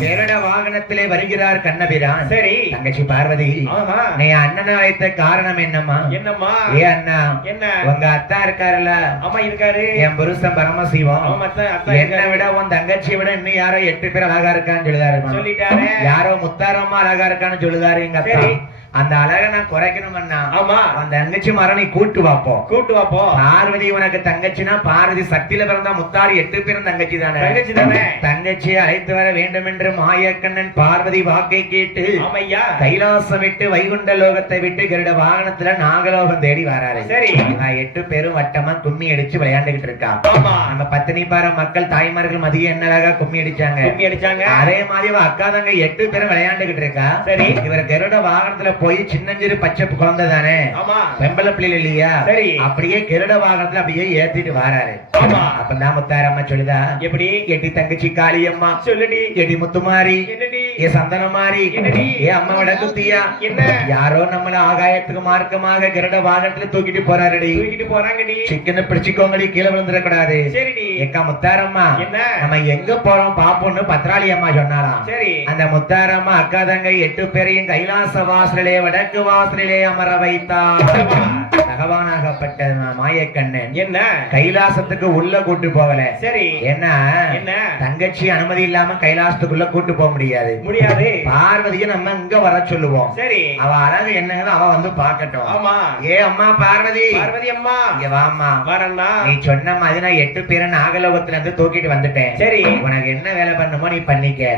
கேரட வாகனத்திலே வருகிறார் கண்ணபிரான். சரி. தங்கச்சி பார்வதி, ஆமா. நீ அண்ணனை அழைத்த காரணம் என்னம்மா? என்னம்மா? ஏ அண்ணா, என்ன? உங்க அத்தா இருக்காருல்ல? ஆமா இருக்காரு. என் புருஷன் பரமசிவம். ஆமா அத்தா என்னை விட உன் தங்கச்சியை விட இன்னும் யாரோ 8 பேர் அழகா இருக்கான்னு சொல்லுதாரு. சொல்லிட்டாரு. யாரோ முத்தாரம்மா அழகா இருக்கான்னு சொல்லுதாரு எங்க அத்தா. அந்த அழகை நான் குறைக்கணும்னா ஆமா அந்த தங்கச்சி மரணி கூட்டு வாப்போம். கூட்டு வாப்போம். பார்வதி உனக்கு தங்கச்சினா பார்வதி சக்தியில பிறந்தா முத்தாறு 8 பேரும் தங்கச்சி தானே. தங்கச்சி தானே. தங்கச்சியை அழைத்து வர வேண்டும் என்று மாயக்கண்ணன் பார்வதி வாக்கை கேட்டு ஆமையா கைலாசம் விட்டு வைகுண்ட லோகத்தை விட்டு கருட வாகனத்துல நாகலோகம் தேடி வராரு. சரி. 8 பேரும் வட்டமா கும்மி அடிச்சு விளையாண்டுகிட்டு இருக்கா. ஆமா. நம்ம பத்தினி பார மக்கள் தாய்மார்கள் மதியம் என்னதாக கும்மி அடிச்சாங்க. கும்மி அடிச்சாங்க. அதே மாதிரி அக்கா தங்க 8 பேரும் விளையாண்டுகிட்டு இருக்கா. சரி. இவர் கருட வாகனத்துல போய் சின்னஞ்சிறு பச்சை குழந்தை தானே. ஆமா. பெம்பள பிள்ளை இல்லையா? சரி. அப்படியே கருட வாகனத்துல அப்படியே ஏத்திட்டு வராரு. ஆமா. அப்பதான் முத்தாரம்மா சொல்லுதா, எப்படி? எட்டி தங்கச்சி காளியம்மா சொல்லுடி. எடி முத்துமாரி, என்னடி? ஏ சந்தனமாரி, என்னடி? ஏ அம்மா வடக்குத்தியா, என்ன? யாரோ நம்மள ஆகாயத்துக்கு மார்க்கமாக கருட வாகனத்துல தூக்கிட்டு போறாருடி. தூக்கிட்டு போறாங்கடி. சிக்கன பிடிச்சுக்கோங்கடி, கீழே விழுந்துடக்கூடாது. சரிடி. ஏக்கா முத்தாரம்மா, என்ன? நம்ம எங்க போறோம் பாப்போம்னு பத்ராளி அம்மா சொன்னாலாம். சரி. அந்த முத்தாரம்மா அக்கா தங்க 8 பேரையும் கைலாச வாசலிலே வடக்கு வாசலிலே அமர வைத்தார். பகவானாகப்பட்ட மாயக்கண்ணன் என்ன கைலாசத்துக்கு உள்ள கூட்டு போகல. சரி. என்ன என்ன? தங்கச்சி அனுமதி இல்லாம கைலாசத்துக்குள்ள கூட்டு போக முடியாது. முடியாது. பார்வதியை நம்ம இங்க வர சொல்லுவோம். சரி. அவ அழகு என்னன்னு அவ வந்து பாக்கட்டும். ஆமா. ஏ அம்மா பார்வதி, பார்வதி அம்மா இங்க வாம்மா. வரண்ணா. நீ சொன்ன மாதிரி நான் 8 பேரை நாகலோகத்துல இருந்து தூக்கிட்டு வந்துட்டேன். சரி. உனக்கு என்ன வேலை பண்ணுமோ நீ பண்ணிக்க.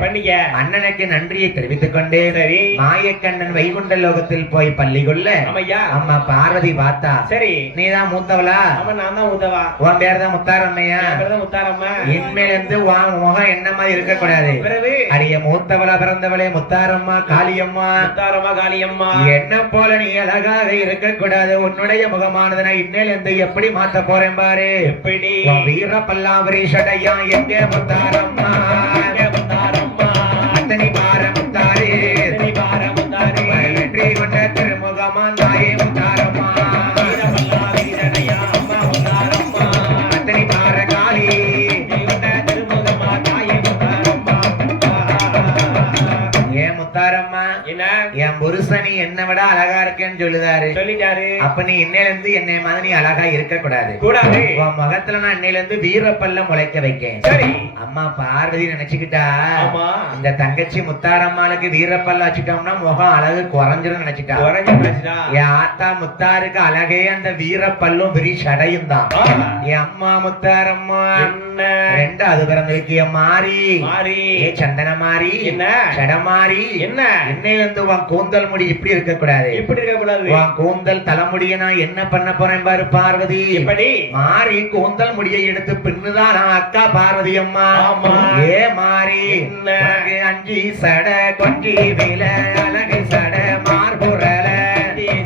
அண்ணனுக்கு நன்றியை தெரிவித்துக் கொண்டு சரி மாயக்கண்ணன் வைகுண்ட லோகத்தில் போய் பள்ளி கொள்ள ஆமையா அம்மா பார்வதி பார்த்தா. சரி. நீதான் மூத்தவளா? ஆமா நான் தான் மூத்தவா. உன் பேர் தான் முத்தாரம்மையா? என் பேர் தான் முத்தாரம்மா. இனிமேல் இருந்து உன் முகம் என்ன மாதிரி இருக்க கூடாது. பிறகு அடிய மூத்தவளா பிறந்தவளே முத்தாரம்மா காளியம்மா. முத்தாரம்மா காளியம்மா. என்ன போல நீ அழகாக இருக்க கூடாது. உன்னுடைய முகமானது நான் இன்னேல இருந்து எப்படி மாத்த போறேன் பாரு. எப்படி? வீர பல்லாவரி சடையா எங்க முத்தாரம்மா, முத்தாரம்மா அத்தனை பார முத்தாரே, அத்தனை பார முத்தாரே, வெற்றி கொண்ட திருமுகமா தாயே முத்தாரம்மா, வீர பல்லாவரி சடையா அம்மா முத்தாரம்மா, அத்தனை பார காளி கொண்ட திருமுகமா தாயே முத்தாரம்மா. ஏன் முத்தாரம்மா, என்ன? என் புருஷனி என்ன விட அழகா இருக்கேன்னு சொல்லுதாரு. சொல்லிட்டாரு. அப்ப நீ இன்னையில இருந்து என்னை மாதிரி நீ அழகா இருக்க கூடாது. கூடாது. உன் முகத்துல நான் இன்னையில இருந்து வீரப்பல்ல முளைக்க வைக்கேன். சரி. அம்மா பார்வதி நினைச்சுக்கிட்டா, ஆமா. இந்த தங்கச்சி முத்தாரம்மாளுக்கு வீரப்பல்ல வச்சுட்டோம்னா முகம் அழகு குறைஞ்சிரும் நினைச்சிட்டா. என் ஆத்தா முத்தாருக்கு அழகே அந்த வீரப்பல்லும் விரி சடையும் தான். என் அம்மா முத்தாரம்மா ரெண்டு அது பிறந்திருக்கிய மாறி மாறி, ஏ சந்தன மாறி, என்ன சடமாரி, என்ன இன்னையில இருந்து உன் கூந்தல் முடி இப்படி இருக்க கூடாது. இப்படி இருக்க கூடாது. உன் கூந்தல் தலைமுடிய நான் என்ன பண்ண போறேன் பாரு பார்வதி. எப்படி? மாறி கூந்தல் முடியை எடுத்து பின்னுதான் நான் அக்கா பார்வதி அம்மா. ஏ மாறி, 5 சட கொஞ்சி வில அழகு சட மார்புரல,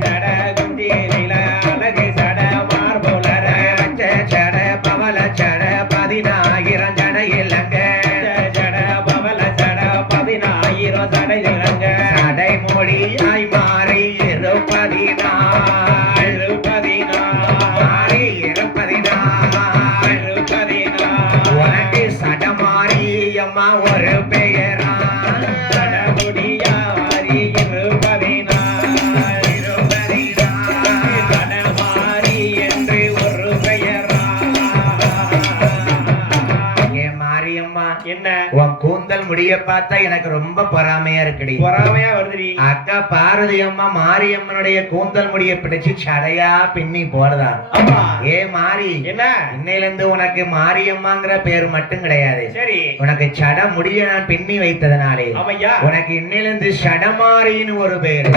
சட குண்டி வில அழகு சட மார்புரல, சட பவல சட 10000 சட இலங்க, சட பவல சட 10000 சடை இலங்க, சடை மொழியாய் மாறி 24 மாறி 24 உனக்கு சடமாரி அம்மா ஒரு பெயரா, சடமுடியா மாறி 24 சடமாரி என்று ஒரு பெயரா. ஏ மாரியம்மா, என்ன? உன் கூந்தல் முடிய பார்த்தா எனக்கு ரொம்ப பொறாமையா இருக்குடி. பொறாமையா வருதுடி. அக்கா பார்வதி அம்மா மாரியம்மனுடைய கூந்தல் முடிய பிடிச்சு சடையா பின்னி போடுதா. ஆமா. ஏ மாறி, என்ன? இன்னையில இருந்து உனக்கு மாரியம்மாங்கிற பேரு மட்டும் கிடையாது. சரி. உனக்கு சட முடிய நான் பின்னி வைத்ததனாலே ஆமையா உனக்கு இன்னையில இருந்து சடமாரின்னு ஒரு பேரு.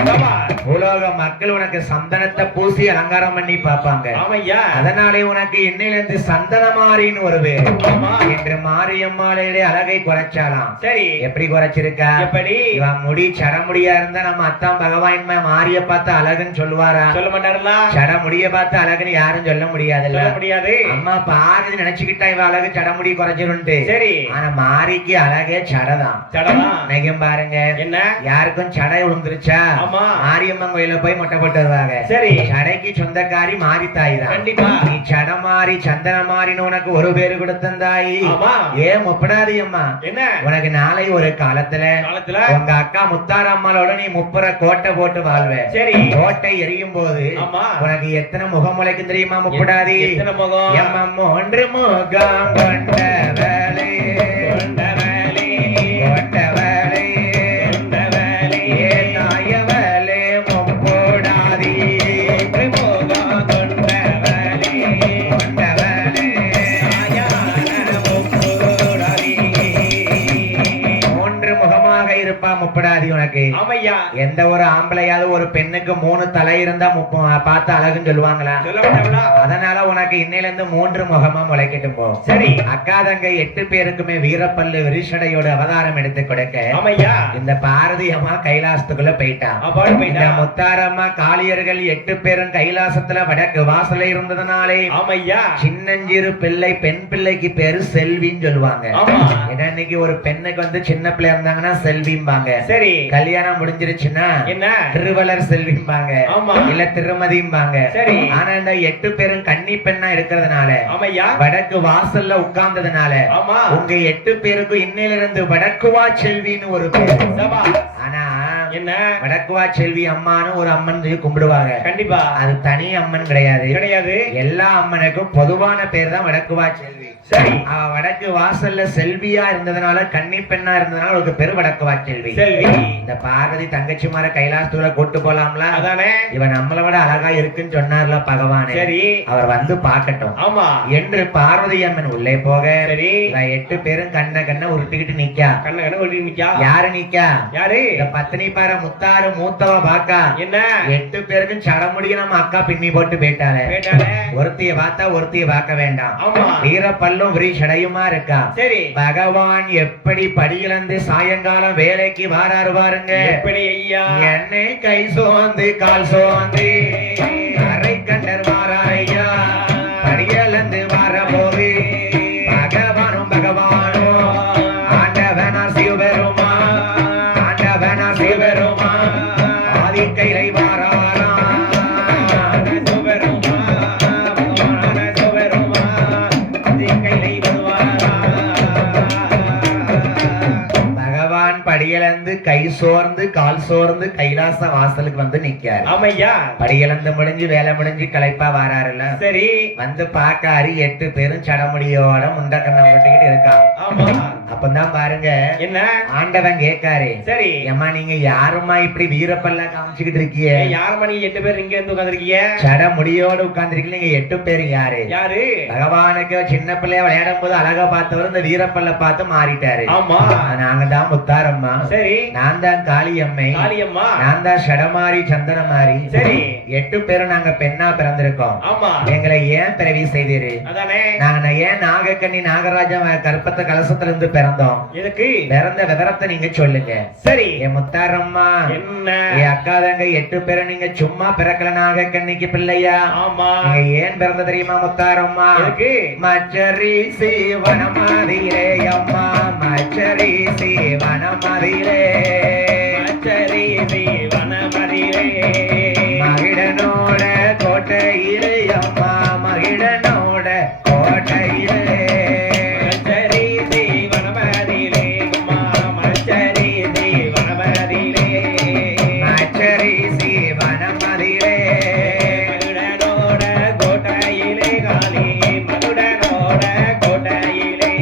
உலக மக்கள் உனக்கு சந்தனத்தை பூசி அலங்காரம் பண்ணி பார்ப்பாங்க. ஆமையா. அதனாலே உனக்கு இன்னையில இருந்து சந்தனமாரின்னு ஒரு பேரு. ஆமா. என்று மாரியம்மாளுடைய அழகை குறைச்சாலாம். சரி எப்படி குறைச்சிருக்கா? எப்படி இவன் முடி சடமுடியா இருந்தா நம்ம அத்தான் பகவான் மாரிய பார்த்து அழகுன்னு சொல்லுவாரா? சொல்ல மாட்டாருங்களா? சடமுடிய பார்த்து அழகுன்னு யாரும் சொல்ல முடியாதுல்ல. சொல்ல முடியாது. அம்மா பாரதி நினைச்சுக்கிட்டா இவ அழகு சடமுடி குறைச்சிருன்ட்டு. சரி ஆனா மாரிக்கு அழகே சடதான். சடதான். நெகம் பாருங்க, என்ன யாருக்கும் சடை விழுந்துருச்சா ஆமா மாரியம்மன் கோயில போய் மொட்டை போட்டு வருவாங்க. சரி சடைக்கு சொந்தக்காரி மாரி தாய் தான். கண்டிப்பா. நீ சட மாறி சந்தன மாறின்னு உனக்கு ஒரு பேரு கொடுத்தாயி. ஆமா ஏன் முப்படாதி அம்மா? என்ன உனக்கு நாளை ஒரு காலத்துல காலத்துல உங்க அக்கா முத்தாரம்மாளோட நீ முப்புற கோட்டை போட்டு வாழ்வ. சரி கோட்டை எரியும் போது ஆமா உனக்கு எத்தனை முகம் முளைக்கும் தெரியுமா? முப்படாதி எத்தனை முகம்? எம்மம் ஒன்று முகம் கொண்ட வேலை கொண்ட வேலை கொண்ட வேலை கொண்ட வேலை ஏ நாயவலே முப்படாதி ஒன்று முகம் கொண்ட வேலை கொண்ட வேலை ஆயான முக்கூடாதி. மூன்று முகமாக இருப்பா முப்படாதி உனக்கு. ஆமையா எந்த ஒரு ஆம்பளையாவது ஒரு பெண்ணுக்கு 3 தலை இருந்தா பார்த்து அழகுன்னு சொல்லுவாங்களா? சொல்ல மாட்டோம்ல. அதனால உனக்கு இன்னையில இருந்து 3 முகமா முளைக்கட்டும் போ. சரி அக்கா தங்கை 8 பேருக்குமே வீரப்பல்லு விரிசடையோட அவதாரம் எடுத்து கொடுக்க ஆமையா இந்த பாரதி அம்மா கைலாசத்துக்குள்ள போயிட்டான். அப்பாடு இந்த போயிட்டா. முத்தாரம்மா காளியர்கள் 8 பேரும் கைலாசத்துல வடக்கு வாசல்ல இருந்ததுனாலே ஆமையா சின்னஞ்சிறு பிள்ளை பெண் பிள்ளைக்கு பேரு செல்வின்னு சொல்லுவாங்க. ஆமா ஏன்னா இன்னைக்கு ஒரு பெண்ணுக்கு வந்து சின்ன பிள்ளை இருந்தாங்கன்னா செல்விம்பாங்க. சரி கல்யாணம் முடிஞ்சிருச்சுன்னா என்ன திருவளர் செல்விம்பாங்க, ஆமா இல்ல திருமதிம்பாங்க. சரி ஆனா இந்த 8 பேரும் கன்னி பெண்ணா இருக்கிறதுனால ஆமையா வடக்கு வாசல்ல உட்கார்ந்ததுனால ஆமா உங்க 8 பேருக்கும் இன்னையில இருந்து வடக்குவா செல்வின்னு ஒரு பேரு. சபா ஆனா என்ன வடக்குவா செல்வி அம்மான்னு ஒரு அம்மன் சொல்லி கும்பிடுவாங்க. கண்டிப்பா அது தனி அம்மன் கிடையாது. கிடையாது. எல்லா அம்மனுக்கும் பொதுவான பேர் தான் வடக்குவா செல்வி. சரி அவ வடக்கு வாசல்ல செல்வியா இருந்ததுனால கன்னி பெண்ணா இருந்ததுனால அவளுக்கு பேரு வடக்குவா செல்வி. செல்வி இந்த பார்வதி தங்கச்சி மார கைலாசத்துல கூட்டு போலாம்ல. அதானே இவன் நம்மளை விட அழகா இருக்குன்னு சொன்னார்ல பகவானே. சரி அவர் வந்து பார்க்கட்டும் ஆமா என்று பார்வதி அம்மன் உள்ளே போக சரி இவன் 8 பேரும் கண்ண உருட்டிக்கிட்டு நிக்கா. கண்ண கண்ண ஒளி நிக்கா. யாரு நிக்கா? யாரு? இந்த பத்தினி பார முத்தாரு மூத்தவ பாக்கா. என்ன 8 பேருக்கும் சடமுடிய நம்ம அக்கா பின்னி போட்டு போயிட்டாளே. கேட்டாலே ஒருத்திய பார்த்தா ஒருத்திய பார்க்க வேண்டாம். ஆமா வீரப்பல்லும் விரிசடையுமா இருக்கா. சரி பகவான் எப்படி படியிலந்து சாயங்காலம் வேலைக்கு வாராரு பாருங்க. எப்படி ஐயா? என்னை கை சோந்து கால் சோந்து அரை கண்டர் வாராரையா. படியிலந்து வர போது பகவானும் ஆண்டவனா சிவபெருமா ஆண்டவனா சிவபெருமா ஆதி கைலை வாராரா. சுபெருமா சுபெருமா ஆதி கைலை வருவாரா. பகவான் படியிலந்து கை சோர்ந்து கால் சோர்ந்து கைலாச வாசலுக்கு வந்து நிக்காரு. ஆமையா படியிலந்து முடிஞ்சு வேலை முடிஞ்சு களைப்பா வாராருல. சரி வந்து பாக்காரு 8 பேரும் சடமுடியோட முண்டக்கண்ண விட்டுக்கிட்டு இருக்கான். ஆமா அப்பதான் பாருங்க என்ன ஆண்டவன் கேட்காரு. சரி ஏமா நீங்க யாருமா இப்படி வீரப்பல்ல காமிச்சுக்கிட்டு இருக்கீங்க? யார் மணி 8 பேர் இங்க இருந்து உட்கார்ந்திருக்கீங்க? சடமுடியோட உட்கார்ந்துருக்கீங்க. நீங்க 8 பேர் யாரு? யாரு? பகவானுக்கு சின்ன பிள்ளைய விளையாடும் போது அழகா பார்த்தவர் இந்த வீரப்பல்ல பார்த்து மாறிட்டாரு. ஆமா நாங்க தான் முத்தாரம்மா, சரி நான் தான் காளியம்மை, காளியம்மா, நான் தான் சடமாரி சந்தனமாரி. சரி 8 பேரும் நாங்க பெண்ணா பிறந்திருக்கோம். ஆமா எங்களை ஏன் பிறவி செய்தீரு? அதானே நாங்க ஏன் நாகக்கண்ணி நாகராஜா கற்பத்த கலசத்துல இருந்து பிறந்தோம்? எதுக்கு பிறந்த விவரத்தை நீங்க சொல்லுங்க. சரி என் முத்தாரம்மா என்ன என் அக்கா தங்க 8 பேரும் நீங்க சும்மா பிறக்கல நாகக்கண்ணிக்கு பிள்ளையா? ஆமா நீங்க ஏன் பிறந்த தெரியுமா முத்தாரம்மா? எதுக்கு? மச்சரி சீவனமதிலே அம்மா மச்சரி சீவனமதிலே மச்சரி வனமதிலே மகிழனோட கோட்டையிலே அம்மா மகிழனோட கோட்டையிலே மச்சரி வனமதிலே அம்மா மச்சரி வனமதிலே மச்சரி சீவனமதிலே மகுடனோட கோட்டையிலே காளி மகுடனோட கோட்டையிலே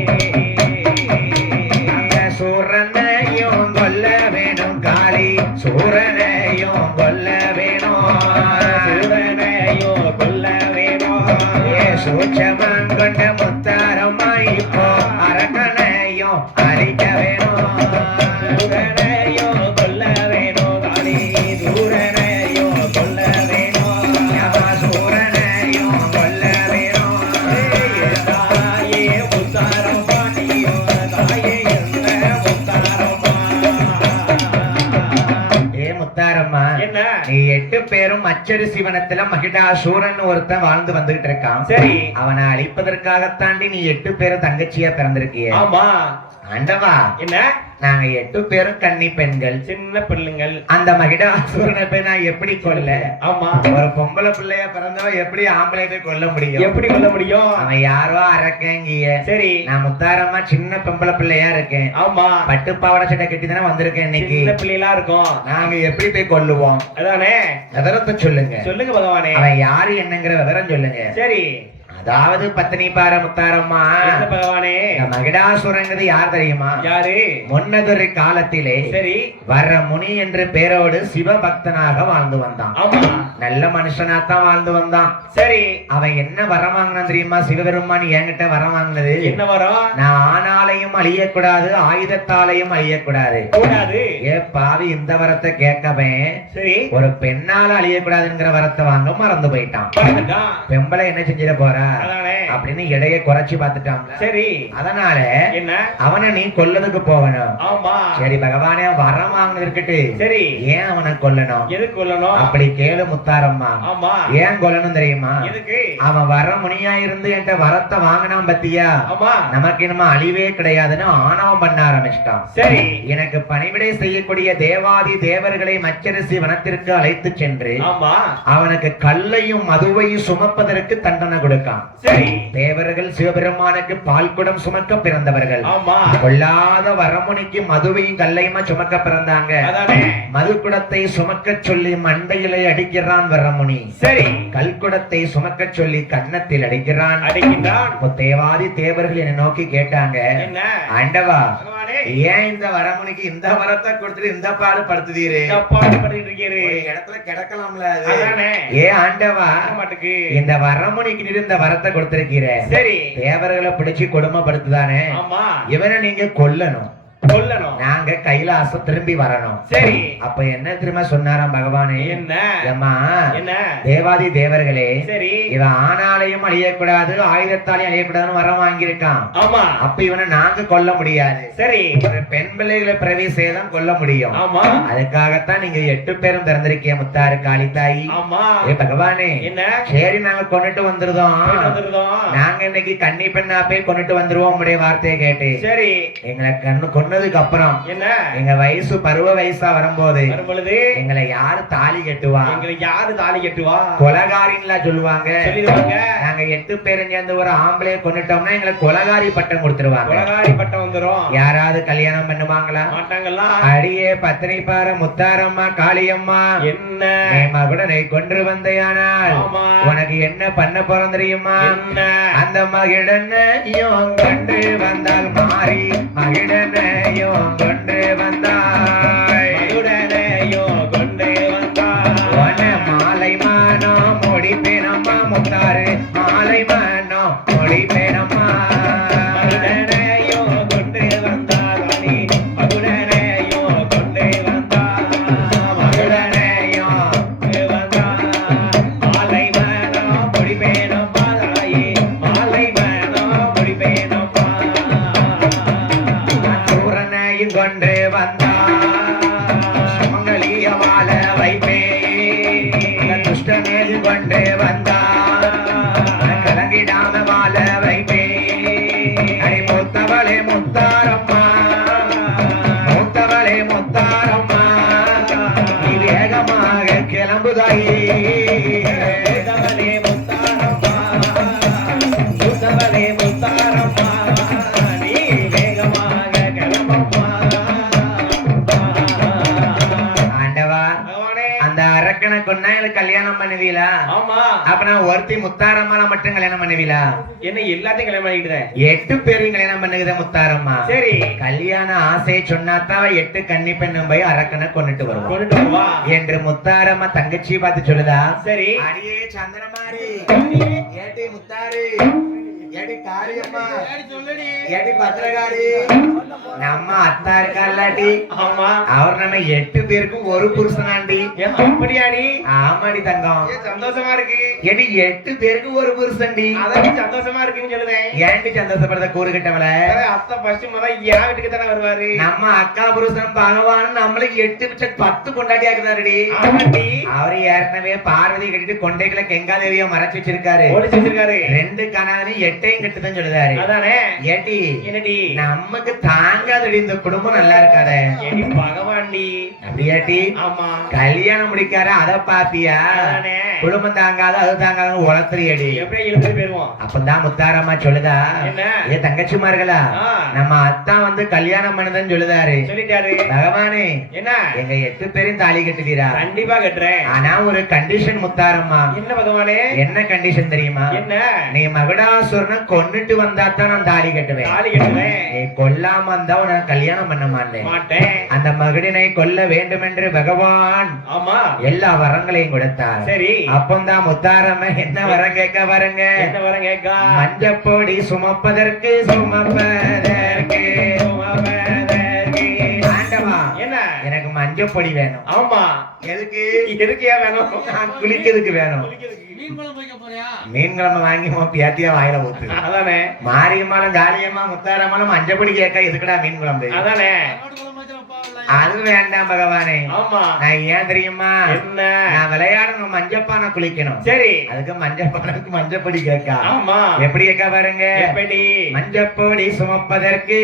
அந்த சூரனையும் கொல்ல வேணும் காளி சூரனையும் கொல்ல வேணும் சூரனையோ கொல்ல வேணும் ஏ சூட்சமம் கொண்ட முத்தாரம்மா இப்போ அரக்கனையும் அழிக்க வேணும் சூரனையோ கொல்ல வேணும் காளி சூரனையோ கொல்ல வேணும் சூரனையும் கொல்ல வேணும் தாயே முத்தாரம் பாட்டியோ தாயே என்ற முத்தாரம் முத்தாரம்மா என்ன நீ 8 பேரும் அச்சரிசி வனத்துல மகிடாசூரன் ஒருத்தன் வாழ்ந்து வந்துகிட்டு இருக்கான். சரி அவனை அழிப்பதற்காகத்தாண்டி நீ 8 பேரும் தங்கச்சியா பிறந்திருக்கிய. ஆமா ஆண்டவா என்ன நாங்க 8 பேரும் கன்னி பெண்கள், சின்ன பிள்ளைங்கள். அந்த மகிடாசூரனை போய் நான் எப்படி கொல்ல? ஆமா ஒரு பொம்பளை பிள்ளையா பிறந்தவன் எப்படி ஆம்பளை போய் கொல்ல முடியும்? எப்படி கொல்ல முடியும்? அவன் யாரோ அரக்கங்கிய. சரி நான் முத்தாரம்மா சின்ன பொம்பளை பிள்ளையா இருக்கேன். ஆமா பட்டு பாவாடை சட்டை கட்டி தானே வந்திருக்கேன் இன்னைக்கு. சின்ன பிள்ளைகளா இருக்கும். நாங்க எப்படி போய் கொல்லுவோம்? அதானே விவரத்தை சொல்லுங்க. சொல்லுங்க பகவானே. அவன் யாரு என்னங்கிற விவரம் சொல்லுங்க. சரி அதாவது பத்தினி பார முத்தாரம்மா, என்ன பகவானே? இந்த மகிடாசுரங்கிறது யார் தெரியுமா? யாரு? முன்னதொரு காலத்திலே சரி வர முனி என்ற பேரோடு சிவபக்தனாக வாழ்ந்து வந்தான். ஆமா நல்ல மனுஷனாத்தான் வாழ்ந்து வந்தான். சரி அவன் என்ன வரம் வாங்கினான் தெரியுமா? சிவபெருமான் என்கிட்ட வரம் வாங்கினது, என்ன வரும்? நான் ஆனாலையும் அழியக்கூடாது, ஆயுதத்தாலையும் அழியக்கூடாது. கூடாது. ஏ பாவி, இந்த வரத்தை கேட்கவே சரி ஒரு பெண்ணால அழியக்கூடாதுங்கிற வரத்தை வாங்க மறந்து போயிட்டான். பறந்துட்டான். பெம்பளை என்ன செஞ்சிட போறா அதானே அப்படின்னு இடைய குறைச்சு பார்த்துட்டான். சரி அதனால என்ன அவனை நீ கொல்லதுக்கு போகணும். ஆமா சரி பகவானே, வரம் வாங்கினது இருக்கட்டு, சரி ஏன் அவனை கொல்லணும்? எது கொல்லணும்? அப்படி கேளு முத்தாரம்மா. ஆமா ஏன் கொல்லணும் தெரியுமா? எதுக்கு? அவன் வர முனியா இருந்து என்கிட்ட வரத்தை வாங்கினான் பத்தியா, ஆமா நமக்கு என்னமோ அழிவே கிடையாதுன்னு ஆணவம் பண்ண ஆரம்பிச்சிட்டான். சரி எனக்கு பணிவிடை செய்யக்கூடிய தேவாதி தேவர்களை மச்சரிசி வனத்திற்கு அழைத்து சென்று ஆமா அவனுக்கு கல்லையும் மதுவையும் சுமப்பதற்கு தண்டனை கொடுக்கான். சரி தேவர்கள் சிவபெருமானுக்கு பால் குடம் சுமக்க பிறந்தவர்கள். ஆமா கொல்லாத வரமுனிக்கு மதுவையும் கல்லையுமா சுமக்க பிறந்தாங்க. அதானே மது குடத்தை சுமக்க சொல்லி மண்டையிலே அடிக்கிறான் வரமுனி. சரி கல்குடத்தை சுமக்க சொல்லி கன்னத்தில் அடிக்கிறான். அடிக்கின்றான். அப்போ தேவாதி தேவர்கள் என்னை நோக்கி கேட்டாங்க, என்ன ஆண்டவா பகவானே? ஏன் இந்த வரமுனிக்கு இந்த வரத்தை கொடுத்துட்டு இந்த பாடு படுத்துதீரு? தப்பாடு பண்ணிட்டு இருக்கீரு. ஒரு இடத்துல கிடக்கலாம்ல அது. அதானே ஏ ஆண்டவா, மாட்டுக்கு இந்த வரமுனிக்கு நீர் இந்த வரத்தை கொடுத்திருக்கீர, சரி தேவர்களை பிடிச்சு கொடுமைப்படுத்துதானே, ஆமா இவனை நீங்க கொல்லணும், கொல்லணும். நாங்க கைலாசம் திரும்பி வரணும். சரி அப்ப என்ன திரும்ப சொன்னாராம் பகவானே? என்ன ஏம்மா, என்ன தேவாதி தேவர்களே, சரி இவன் ஆனாலையும் அழியக்கூடாது, ஆயுதத்தாலையும் அழியக்கூடாதுன்னு வரம் வாங்கியிருக்கான். ஆமா அப்ப இவனை நாங்க கொல்ல முடியாது. சரி ஒரு பெண் பிள்ளைகளை பிறவி செய்தான் கொல்ல முடியும். ஆமா அதுக்காகத்தான் நீங்க 8 பேரும் பிறந்திருக்கீங்க முத்தாறு காளி தாயி. ஆமா ஏ பகவானே, என்ன சரி நாங்க கொண்டுட்டு வந்துருதோம். வந்துருதோம். நாங்க இன்னைக்கு கன்னி பெண்ணா போய் கொண்டுட்டு வந்துருவோம் உடைய வார்த்தையை கேட்டு. சரி எங்களை கொன்னதுக்கு அப்புறம் என்ன எங்க வயசு பருவ வயசா வரும்போது வரும் பொழுது எங்களை யாரு தாலி கட்டுவா? எங்களுக்கு யாரு தாலி கட்டுவா? கொலகாரின்ல சொல்லுவாங்க. சொல்லிடுவாங்க. நாங்க 8 பேரும் சேர்ந்து ஒரு ஆம்பளைய கொண்டுட்டோம்னா எங்களுக்கு கொலகாரி பட்டம் கொடுத்துருவாங்க. கொலகாரி பட்டம் வந்துரும். யாராவது கல்யாணம் பண்ணுவாங்களா? மாட்டாங்களா? அடியே பத்தினி பார முத்தாரம்மா காளியம்மா, என்ன நீ மகுடனை கொன்று வந்தையானால் ஆமா. உனக்கு என்ன பண்ண போறோம் தெரியுமா? என்ன அந்த மகிடனையும் கொண்டு வந்தால் மாறி, மகிடனையும் கொண்டு வந்தாய், மகுடனையோ கொண்டு வந்தாய். உன மாலை மானோ முடிப்பேனம்மா முத்தாறு, மாலை மானோ முடிப்பேனம்மா. மகுடனையோ கொண்டு வந்தாய். மகுடனையோ கொண்டு வந்தாய். மகுடனையும் கொண்டு வந்தாய். மாலை வேணோ முடிப்பேனம்மா தாயே. மாலை வேணோ முடிப்பேனம்மா. சூரனையும் கொண்டு வந்தாய், சுமங்கலிய வாழ வைப்பே. துஷ்டனையும் கொண்டு வந்தாய், கலங்கிடாம வாழ வைப்பே. அடி மூத்தவளே முத்தாரம்மா, மூத்தவளே முத்தாரம்மா, நீ வேகமாக கிளம்புதாயே. மூத்தவளே முத்தாரம்மா. மூத்தவளே முத்தாரம்மா. நீ வேகமாக கிளம்பம்மா. ஆண்டவா, பகவானே. அந்த அரக்கனை கொன்னா எனக்கு கல்யாணம் பண்ணுவீங்களா? ஆமா அப்ப நான் ஒருத்தி முத்தாரம்மால மட்டும் கல்யாணம் பண்ணுவீங்களா? என்ன எல்லாத்தையும் கல்யாணம் பண்ணிக்கிட்டேன். 8 பேரும் கல்யாணம் பண்ணுகிற முத்தாரம்மா. சரி கல்யாண ஆசையை சொன்னாத்தான் 8 கன்னி பெண்ணும் போய் அரக்கனை கொண்டுட்டு வருவான் கொண்டுட்டு வருவா. என்று முத்தாரம்மா தங்கச்சி பார்த்து சொல்லுதா. சரி அடியே சந்தனமாரி, ஏட்டி முத்தாரு, ஏடி காரியம்மா ஏடி சொல்லுடி. ஏடி பத்திரகாளி நம்ம அத்தா இருக்காருலாடி ஆமா. அவர் நம்ம 8 பேருக்கும் ஒரு புருஷனாண்டி. ஏன் அப்படியாடி? ஆமாடி தங்கம். ஏன் சந்தோஷமா இருக்கு? ஏடி 8 பேருக்கு ஒரு புருஷன்டி. அதான் சந்தோஷமா இருக்குன்னு சொல்லுதேன். ஏன்டி சந்தோஷப்படுத்த கூறுகிட்டவள? அத்தை ஃபர்ஸ்ட் முத என் வீட்டுக்கு தானே வருவாரு. நம்ம அக்கா புருஷன் பகவான் நம்மள 8 கொண்டாடி ஆக்குதாருடி. ஆமாடி. அவரு ஏற்கனவே பார்வதி கட்டிட்டு கொண்டைக்குள்ள கெங்காதேவிய மறைச்சு வச்சிருக்காரு. ஒளிச்சு வச்சிருக்காரு. 2 கணவனு 8ஐயும் கட்டுதான் சொல்லுதாரு. அதானே. ஏடி என்னடி? நமக்கு தாங்காதடி இந்த குடும்பம் நல்லா இருக்காதே. ஏடி பகவான்டி. அப்படியாட்டி? ஆமா. கல்யாணம் முடிக்கார அத பாப்பியா? அதானே. குடும்பம் தாங்காத அது தாங்காத உளத்துறியடி. எப்படியே இழுத்துட்டு போயிருவோம். அப்பதான் முத்தாரம்மா சொல்லுதா, என்ன? ஏ தங்கச்சிமார்களா, ஆ. நம்ம அத்தா வந்து கல்யாணம் பண்ணுதுன்னு சொல்லுதாரு. சொல்லிட்டாரு. பகவானே என்ன? எங்க 8 பேரையும் தாலி கட்டுவீரா? கண்டிப்பா கட்டுறேன். ஆனா ஒரு கண்டிஷன் முத்தாரம்மா. என்ன பகவானே? என்ன கண்டிஷன் தெரியுமா? என்ன? நீ மகுடாசுரனை கொன்னுட்டு வந்தா தான் நான் தாலி கட்டுவேன். தாலி கட்டுவேன். நீ கொல்லாம வந்தா உனக்கு கல்யாணம் பண்ண மாட்டேன். மாட்டேன். அந்த மகுடினை கொல்ல வேண்டும் என்று பகவான் ஆமா. எல்லா வரங்களையும் கொடுத்தார். சரி. அப்பந்தான் முத்தாரம்ம என்ன வரம் கேட்க வரங்க? என்ன வரம் கேட்கா? மஞ்சப்பொடி சுமப்பதற்கு சுமப்பதற்கு ஆண்டவா, என்ன? எனக்கு மஞ்சப்பொடி வேணும். ஆமா. எதுக்கு? எதுக்கியா வேணும்? நான் குளிக்கிறதுக்கு வேணும். மீன் குழம்பு வாங்கி பேத்தியா வாயில ஊத்து. அதானே. மாரியம்மாலும் காளியம்மா முத்தாரம்மாலும் மஞ்சப்பொடி கேட்க எதுக்குடா மீன் குழம்பு? அதானே. அது வேண்டாம் பகவானே. ஆமா. நான் ஏன் தெரியுமா? என்ன? நான் விளையாடணும், மஞ்சப்பானை குளிக்கணும். சரி. அதுக்கு மஞ்சப்பானுக்கு மஞ்சப்பொடி கேட்கா. ஆமா. எப்படி கேட்க பாருங்க? எப்படி? மஞ்சப்பொடி சுமப்பதற்கு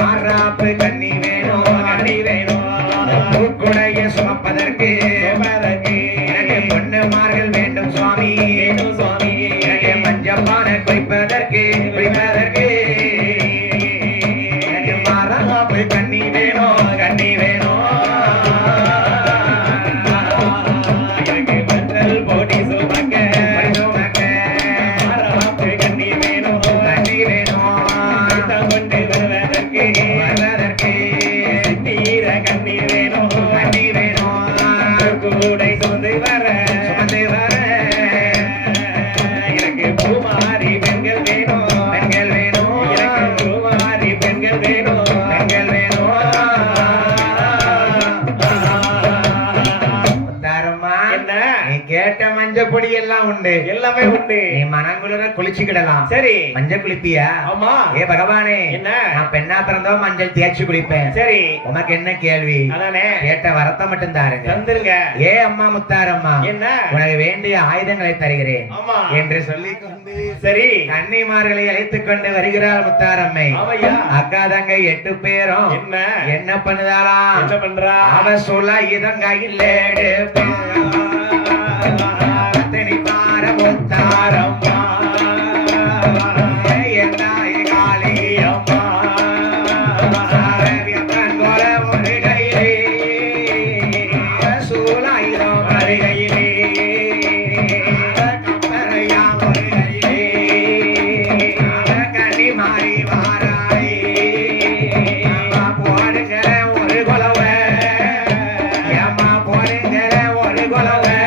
மாறாப்பு கண்ணி வேணும், கண்ணி வேணும். பூக்குடைய சுமப்பதற்கு எனக்கு பொண்ணுமார்கள் வேண்டும் சுவாமி. வேணும் சுவாமி. எனக்கு மஞ்சப்பானை குளிப்பதற்கு எனக்கு மாறாப்பு கண்ணி வேணும், கண்ணி வேணும். எனக்கு மஞ்சள் பொடி சுமக்க சுமக்க மாறாப்பு கண்ணி வேணும். கண்ணி வேணும். ரத்தம் கொண்டு வருவதற்கு தீர கண்ணி வேணும். கண்ணி வேணும். கூடை சுமந்து வர சுமந்து வர எனக்கு பூமாரி பெண்கள் வேணும். பெண்கள் வேணும். எனக்கு பூமாரி பெண்கள் வேணும். பெண்கள் வேணும். முத்தாரம்மா, என்ன? நீ கேட்ட மஞ்சள் பொடி எல்லாம் உண்டு. எல்லாமே உண்டு. நீ மனங்குளிர குளிச்சுக்கிடலாம். சரி. மஞ்சள் குளிப்பியா? ஆமா. ஏ பகவானே, என்ன? நான் பெண்ணா பிறந்தோ மஞ்சள் தேய்ச்சி குளிப்பேன். சரி. உனக்கு என்ன கேள்வி? அதானே. கேட்ட வரத்தை மட்டும் தாருங்க. தந்துருங்க. ஏ அம்மா முத்தாரம்மா, என்ன? உனக்கு வேண்டிய ஆயுதங்களை தருகிறேன் ஆமா. என்று சொல்லிக் கொண்டு சரி. கன்னிமார்களை அழைத்துக் கொண்டு வருகிறார் முத்தாரம்மை. ஆமையா. அக்கா தங்க 8 பேரும் என்ன? என்ன பண்ணுதாலாம்? என்ன பண்றா? அவ சொல்ல இதங்கையில் பார முத்தாரம்மா என்னாய் காளி அம்மா கொல ஒரு கையிலே சூலாயுதம் ஒரு கையிலே கப்பரையா ஒரு கையிலே கண்ணி மாறி வாராய் போடுங்கிற ஒரு கொலவை ஏமா போடுங்கிற ஒரு கொலவை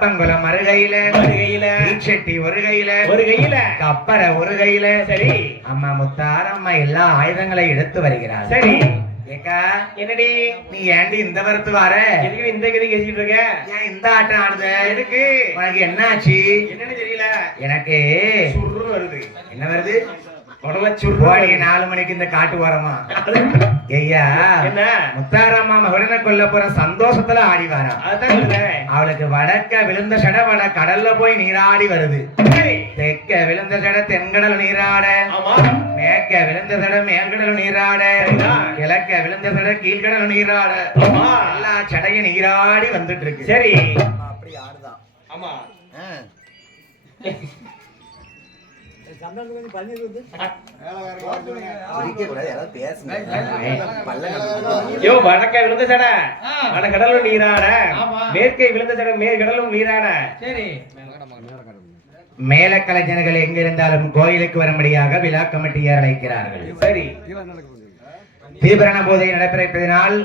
வேப்பங்குளம் மறுகையில வருகையில தீச்சட்டி ஒரு கையில ஒரு கையில கப்பரை ஒரு கையில சரி அம்மா முத்தாரம்மா எல்லா ஆயுதங்களை எடுத்து வருகிறார். சரி ஏக்கா என்னடி நீ ஏண்டி இந்த வரத்து வர? எதுக்கு இந்த கதை கேசிட்டு இருக்க? ஏன் இந்த ஆட்டம் ஆடுத? எதுக்கு? உனக்கு என்ன ஆச்சு? என்னன்னு தெரியல. எனக்கு சுருன்னு வருது. என்ன வருது? உடம்புல சுருன்னு. 4 மணிக்கு இந்த காட்டு வரமா ஐயா என்ன முத்தாரம்மா மகனை கொல்ல போற சந்தோஷத்துல ஆடி வாரா. அதான் சொல்றேன். அவளுக்கு வடக்க விழுந்த சட வட கடல்ல போய் நீராடி வருது. சரி. தெற்க விழுந்த சட தென்கடல் நீராட, ஆமா. மேற்க விழுந்த சட மேற்கடல் நீராட, கிழக்க விழுந்த சட கீழ்கடல் நீராட, ஆமா. எல்லா சடையும் நீராடி வந்துட்டு இருக்கு. சரி. அப்படி ஆடுதான். ஆமா. யோ வடக்க விழுந்த சடை வடகடலும் நீராட, மேற்கே விழுந்த சடை மேற்கடலும் நீராட. சரி. மேல கலைஞர்கள் எங்க இருந்தாலும் கோயிலுக்கு வரும்படியாக விழா கமிட்டியார் அழைக்கிறார்கள். சரி. தீபரண பூஜை நடைபெறுவதனால்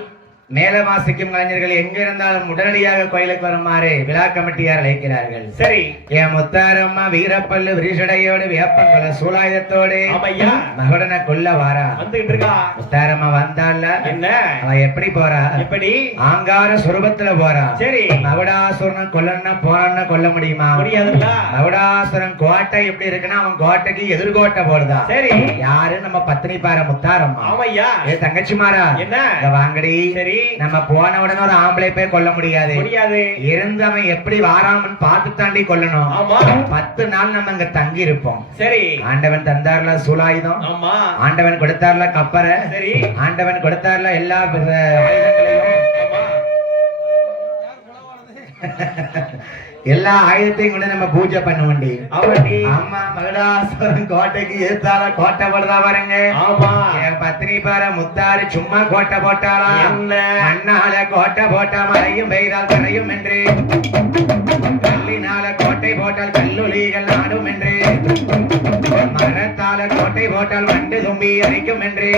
மேல வாசிக்கும் கலைஞர்கள் எங்க இருந்தாலும் உடனடியாக கோயிலுக்கு வருமாறு விழா கமிட்டியார் அழைக்கிறார்கள். சரி. என் முத்தாரம்மா வீரப்பல்லு விரிசடையோடு வேப்பங்குள சூலாயுதத்தோடு ஆமையா மகடனை கொல்ல வாரா. வந்துகிட்டு இருக்கா. முத்தாரம்மா வந்தால என்ன அவ எப்படி போறா? எப்படி? ஆங்கார சுரூபத்துல போறா. சரி. மகுடாசுரனை கொல்லன்னா போறான்னா கொல்ல முடியுமா? முடியாதுல்ல. மகுடாசுரன் கோட்டை எப்படி இருக்குன்னா அவன் கோட்டைக்கு எதிர்கோட்டை போடுதா. சரி. யாரு? நம்ம பத்தினி பார முத்தாரம்மா. ஆமையா. ஏ தங்கச்சி மாறா என்ன வாங்கடி. சரி. நம்ம போன உடனே ஒரு ஆம்பளை போய் கொல்ல முடியாது. முடியாது. இருந்தவன் எப்படி வாராமன் பார்த்து தாண்டி கொல்லணும். ஆமா. 10 நாள் நம்ம அங்க தங்கி இருப்போம். சரி. ஆண்டவன் தந்தார்ல சூலாயுதம், ஆமா. ஆண்டவன் கொடுத்தார்ல கப்பரை, சரி. ஆண்டவன் கொடுத்தார்ல எல்லா ஆயுதங்களையும், எல்லா ஆயுதத்தையும் கொண்டு நம்ம பூஜை பண்ணுவோண்டி. ஆமா. மகுடாசுரன் கோட்டைக்கு எதிர்த்தால கோட்டை போடுறா பாருங்க. ஆமா. என் பத்தினி பாரு முத்தாரு சும்மா கோட்டை போட்டாளா? என்ன? மண்ணால கோட்டை போட்டா மழையும் பெய்தால் கரையும் என்று, கல்லினால கோட்டை போட்டால் கல்லொலிகள் நாடும் என்று, மரத்தால கோட்டை போட்டால் வண்டு தும்பி அரிக்கும் என்று,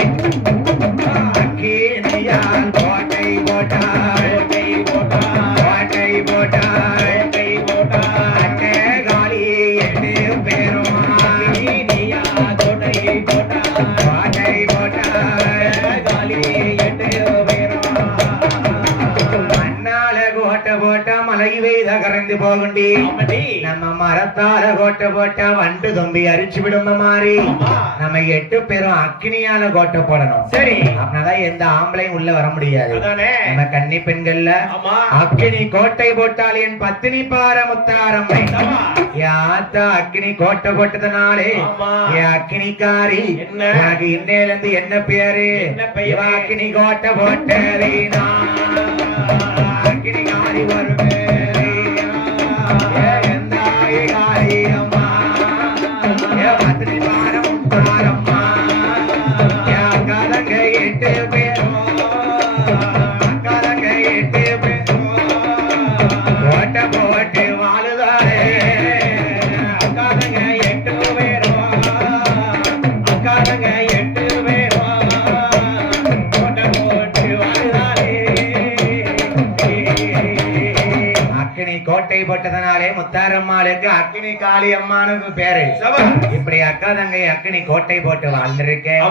அக்கினியால் கோட்டை போட்டால் கோட்டை போட்டால் கரைந்து போகுண்டி. நம்ம மரத்தால கோட்டை போட்டா வண்டு தொம்பி அரிச்சு விடும் மாறி நம்ம 8 பேரும் அக்கினியால கோட்டை போடணும். சரி. அப்படின்னாதான் எந்த ஆம்பளையும் உள்ள வர முடியாது. நம்ம கன்னி பெண்கள்ல அக்கினி கோட்டை போட்டால் என் பத்தினி பார முத்தாரம்மை யாத்தா அக்கினி கோட்டை போட்டதுனாலே என் அக்கினிக்காரி உனக்கு இன்னையில இருந்து என்ன பேரு? அக்கினி கோட்டை போட்டதீனா அக்கினிகாரி வருமே. கோட்டை போட்டதனாலே முத்தாரம்மாளுக்கு அக்கினி காளி அம்மானு பேரு. இப்படி அக்கா தங்கை அக்கினி கோட்டை போட்டு வாழ்ந்திருக்கேன்.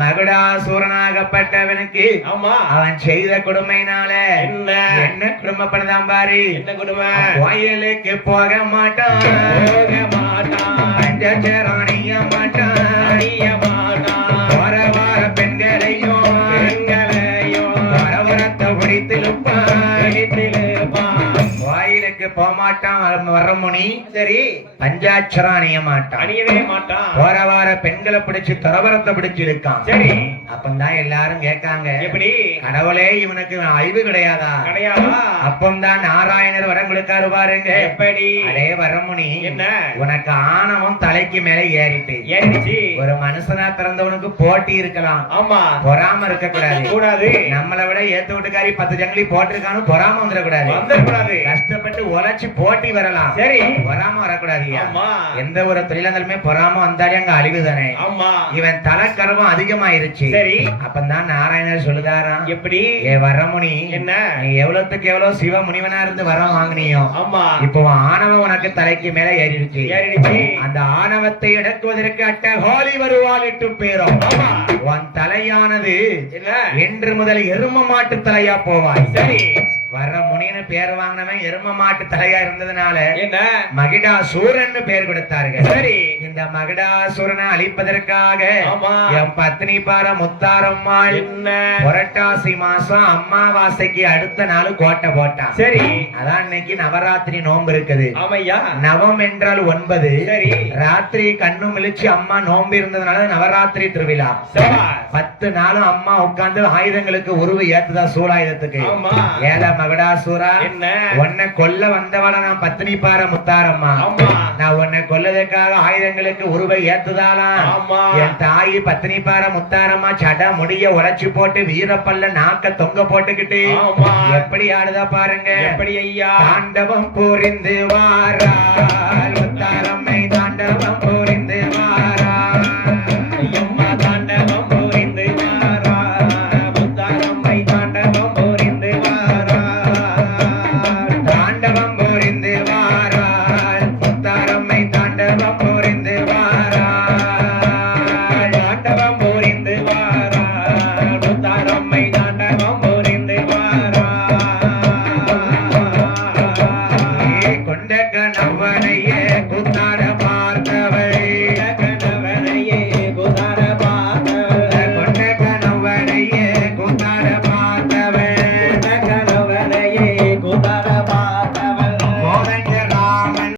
மகுடாசூரனாகப்பட்டவனுக்கு அவன் செய்த கொடுமையினால என்ன குடும்பப்படுதான் பாரு. என்ன கொடுமை? கோயிலுக்கு போக மாட்டான், பஞ்சச்சரம் அணிய மாட்டான், வார வார பெண்களையும் வரவரத்தை பிடித்திருப்பான். போமாட்டான் வரமுனி. சரி. பஞ்சாட்சரம் அணிய மாட்டான், அணியவே மாட்டான். போற வார பெண்களை பிடிச்சு துறவரத்தை பிடிச்சு இருக்கான். சரி. அப்பந்தான் எல்லாரும் கேட்காங்க, எப்படி கடவுளே இவனுக்கு அறிவு கிடையாதா? கிடையாதா? அப்பந்தான் நாராயணர் வரம் கொடுக்காரு பாருங்க. எப்படி? அடே வரமுனி, என்ன உனக்கு ஆணவம் தலைக்கு மேல ஏறிட்டு ஏறிச்சு. ஒரு மனுஷனா பிறந்தவனுக்கு போட்டி இருக்கலாம், ஆமா, பொறாம இருக்க கூடாது. நம்மளை விட ஏத்து வீட்டுக்காரி 10 ஜங்கிலி போட்டிருக்கானு பொறாம வந்துடக்கூடாது. வந்துடக்கூடாது. கஷ்டப்பட்டு உழைச்சு போட்டி வரலாம், சரி. பொறாம வரக்கூடாதுயா. ஆமா. எந்த ஒரு தொழிலாளர்களுமே பொறாம வந்தாலே அங்க அழிவு தானே. ஆமா. இவன் தலைக்கரவம் அதிகமாயிருச்சு. சரி. அப்பதான் நாராயணர் சொல்லுதாராம், எப்படி? ஏ வரமுனி, என்ன? நீ எவ்வளவுக்கு எவ்வளவு சிவ முனிவனா இருந்து வரம் வாங்கினியோ, ஆமா, இப்போ ஆணவம் உனக்கு தலைக்கு மேல ஏறிடுச்சு. அந்த ஆணவத்தை அடக்குவதற்கு அட்டகோலி வருவாள் இட்டு பேரும். உன் தலையானது என்று முதல் எரும மாட்டு தலையா போவாய். சரி. வர முனின்னு பேர் வாங்கினவன் எரும மாட்டு தலையா இருந்ததுனால என்ன மகிடாசூரன் பேர் கொடுத்தார்கள். சரி. இந்த மகிடாசூரனை அழிப்பதற்காக ஆமா, என் பத்னி பார முத்தாரம்மாள் என்ன புரட்டாசி மாசம் அமாவாசைக்கு அடுத்த நாள் கோட்டை போட்டான். சரி. அதான் இன்னைக்கு நவராத்திரி நோன்பு இருக்குது. ஆமையா. நவம் என்றால் 9. சரி. ராத்திரி கண்ணு மிளிச்சு அம்மா நோன்பு இருந்ததுனால நவராத்திரி திருவிழா. 10 நாளும் அம்மா உட்கார்ந்து ஆயுதங்களுக்கு உருவு ஏத்துதா சூலாயுதத்துக்கு. ஆமா. ஏல மகடாசூரா, என்ன உன்னை கொல்ல வந்தவள நான் பத்னி பார முத்தாரம்மா. ஆமா, நான் உன்னை கொல்லதுக்காக ஆயுதங்களுக்கு உருவை ஏத்துதாலாம். ஆமா. என் தாயி பத்னி பார முத்தாரம்மா சட முடிய உடைச்சு போட்டு வீரப்பல்ல நாக்க தொங்க போட்டுக்கிட்டு ஆமா, எப்படி ஆடுதா பாருங்க. எப்படி ஐயா? தாண்டவம் புரிந்து வாராள் முத்தாரம்மை, தாண்டவம் புரிந்து வாராள். ஐயம்மா தாண்டவம் புரிந்து வாரா, முத்தாரம்மை தாண்டவம் புரிந்து வாரா. தாண்டவம் புரிந்து வாராள் முத்தாரம்மை, தாண்டவம் புரிந்து வாராள்.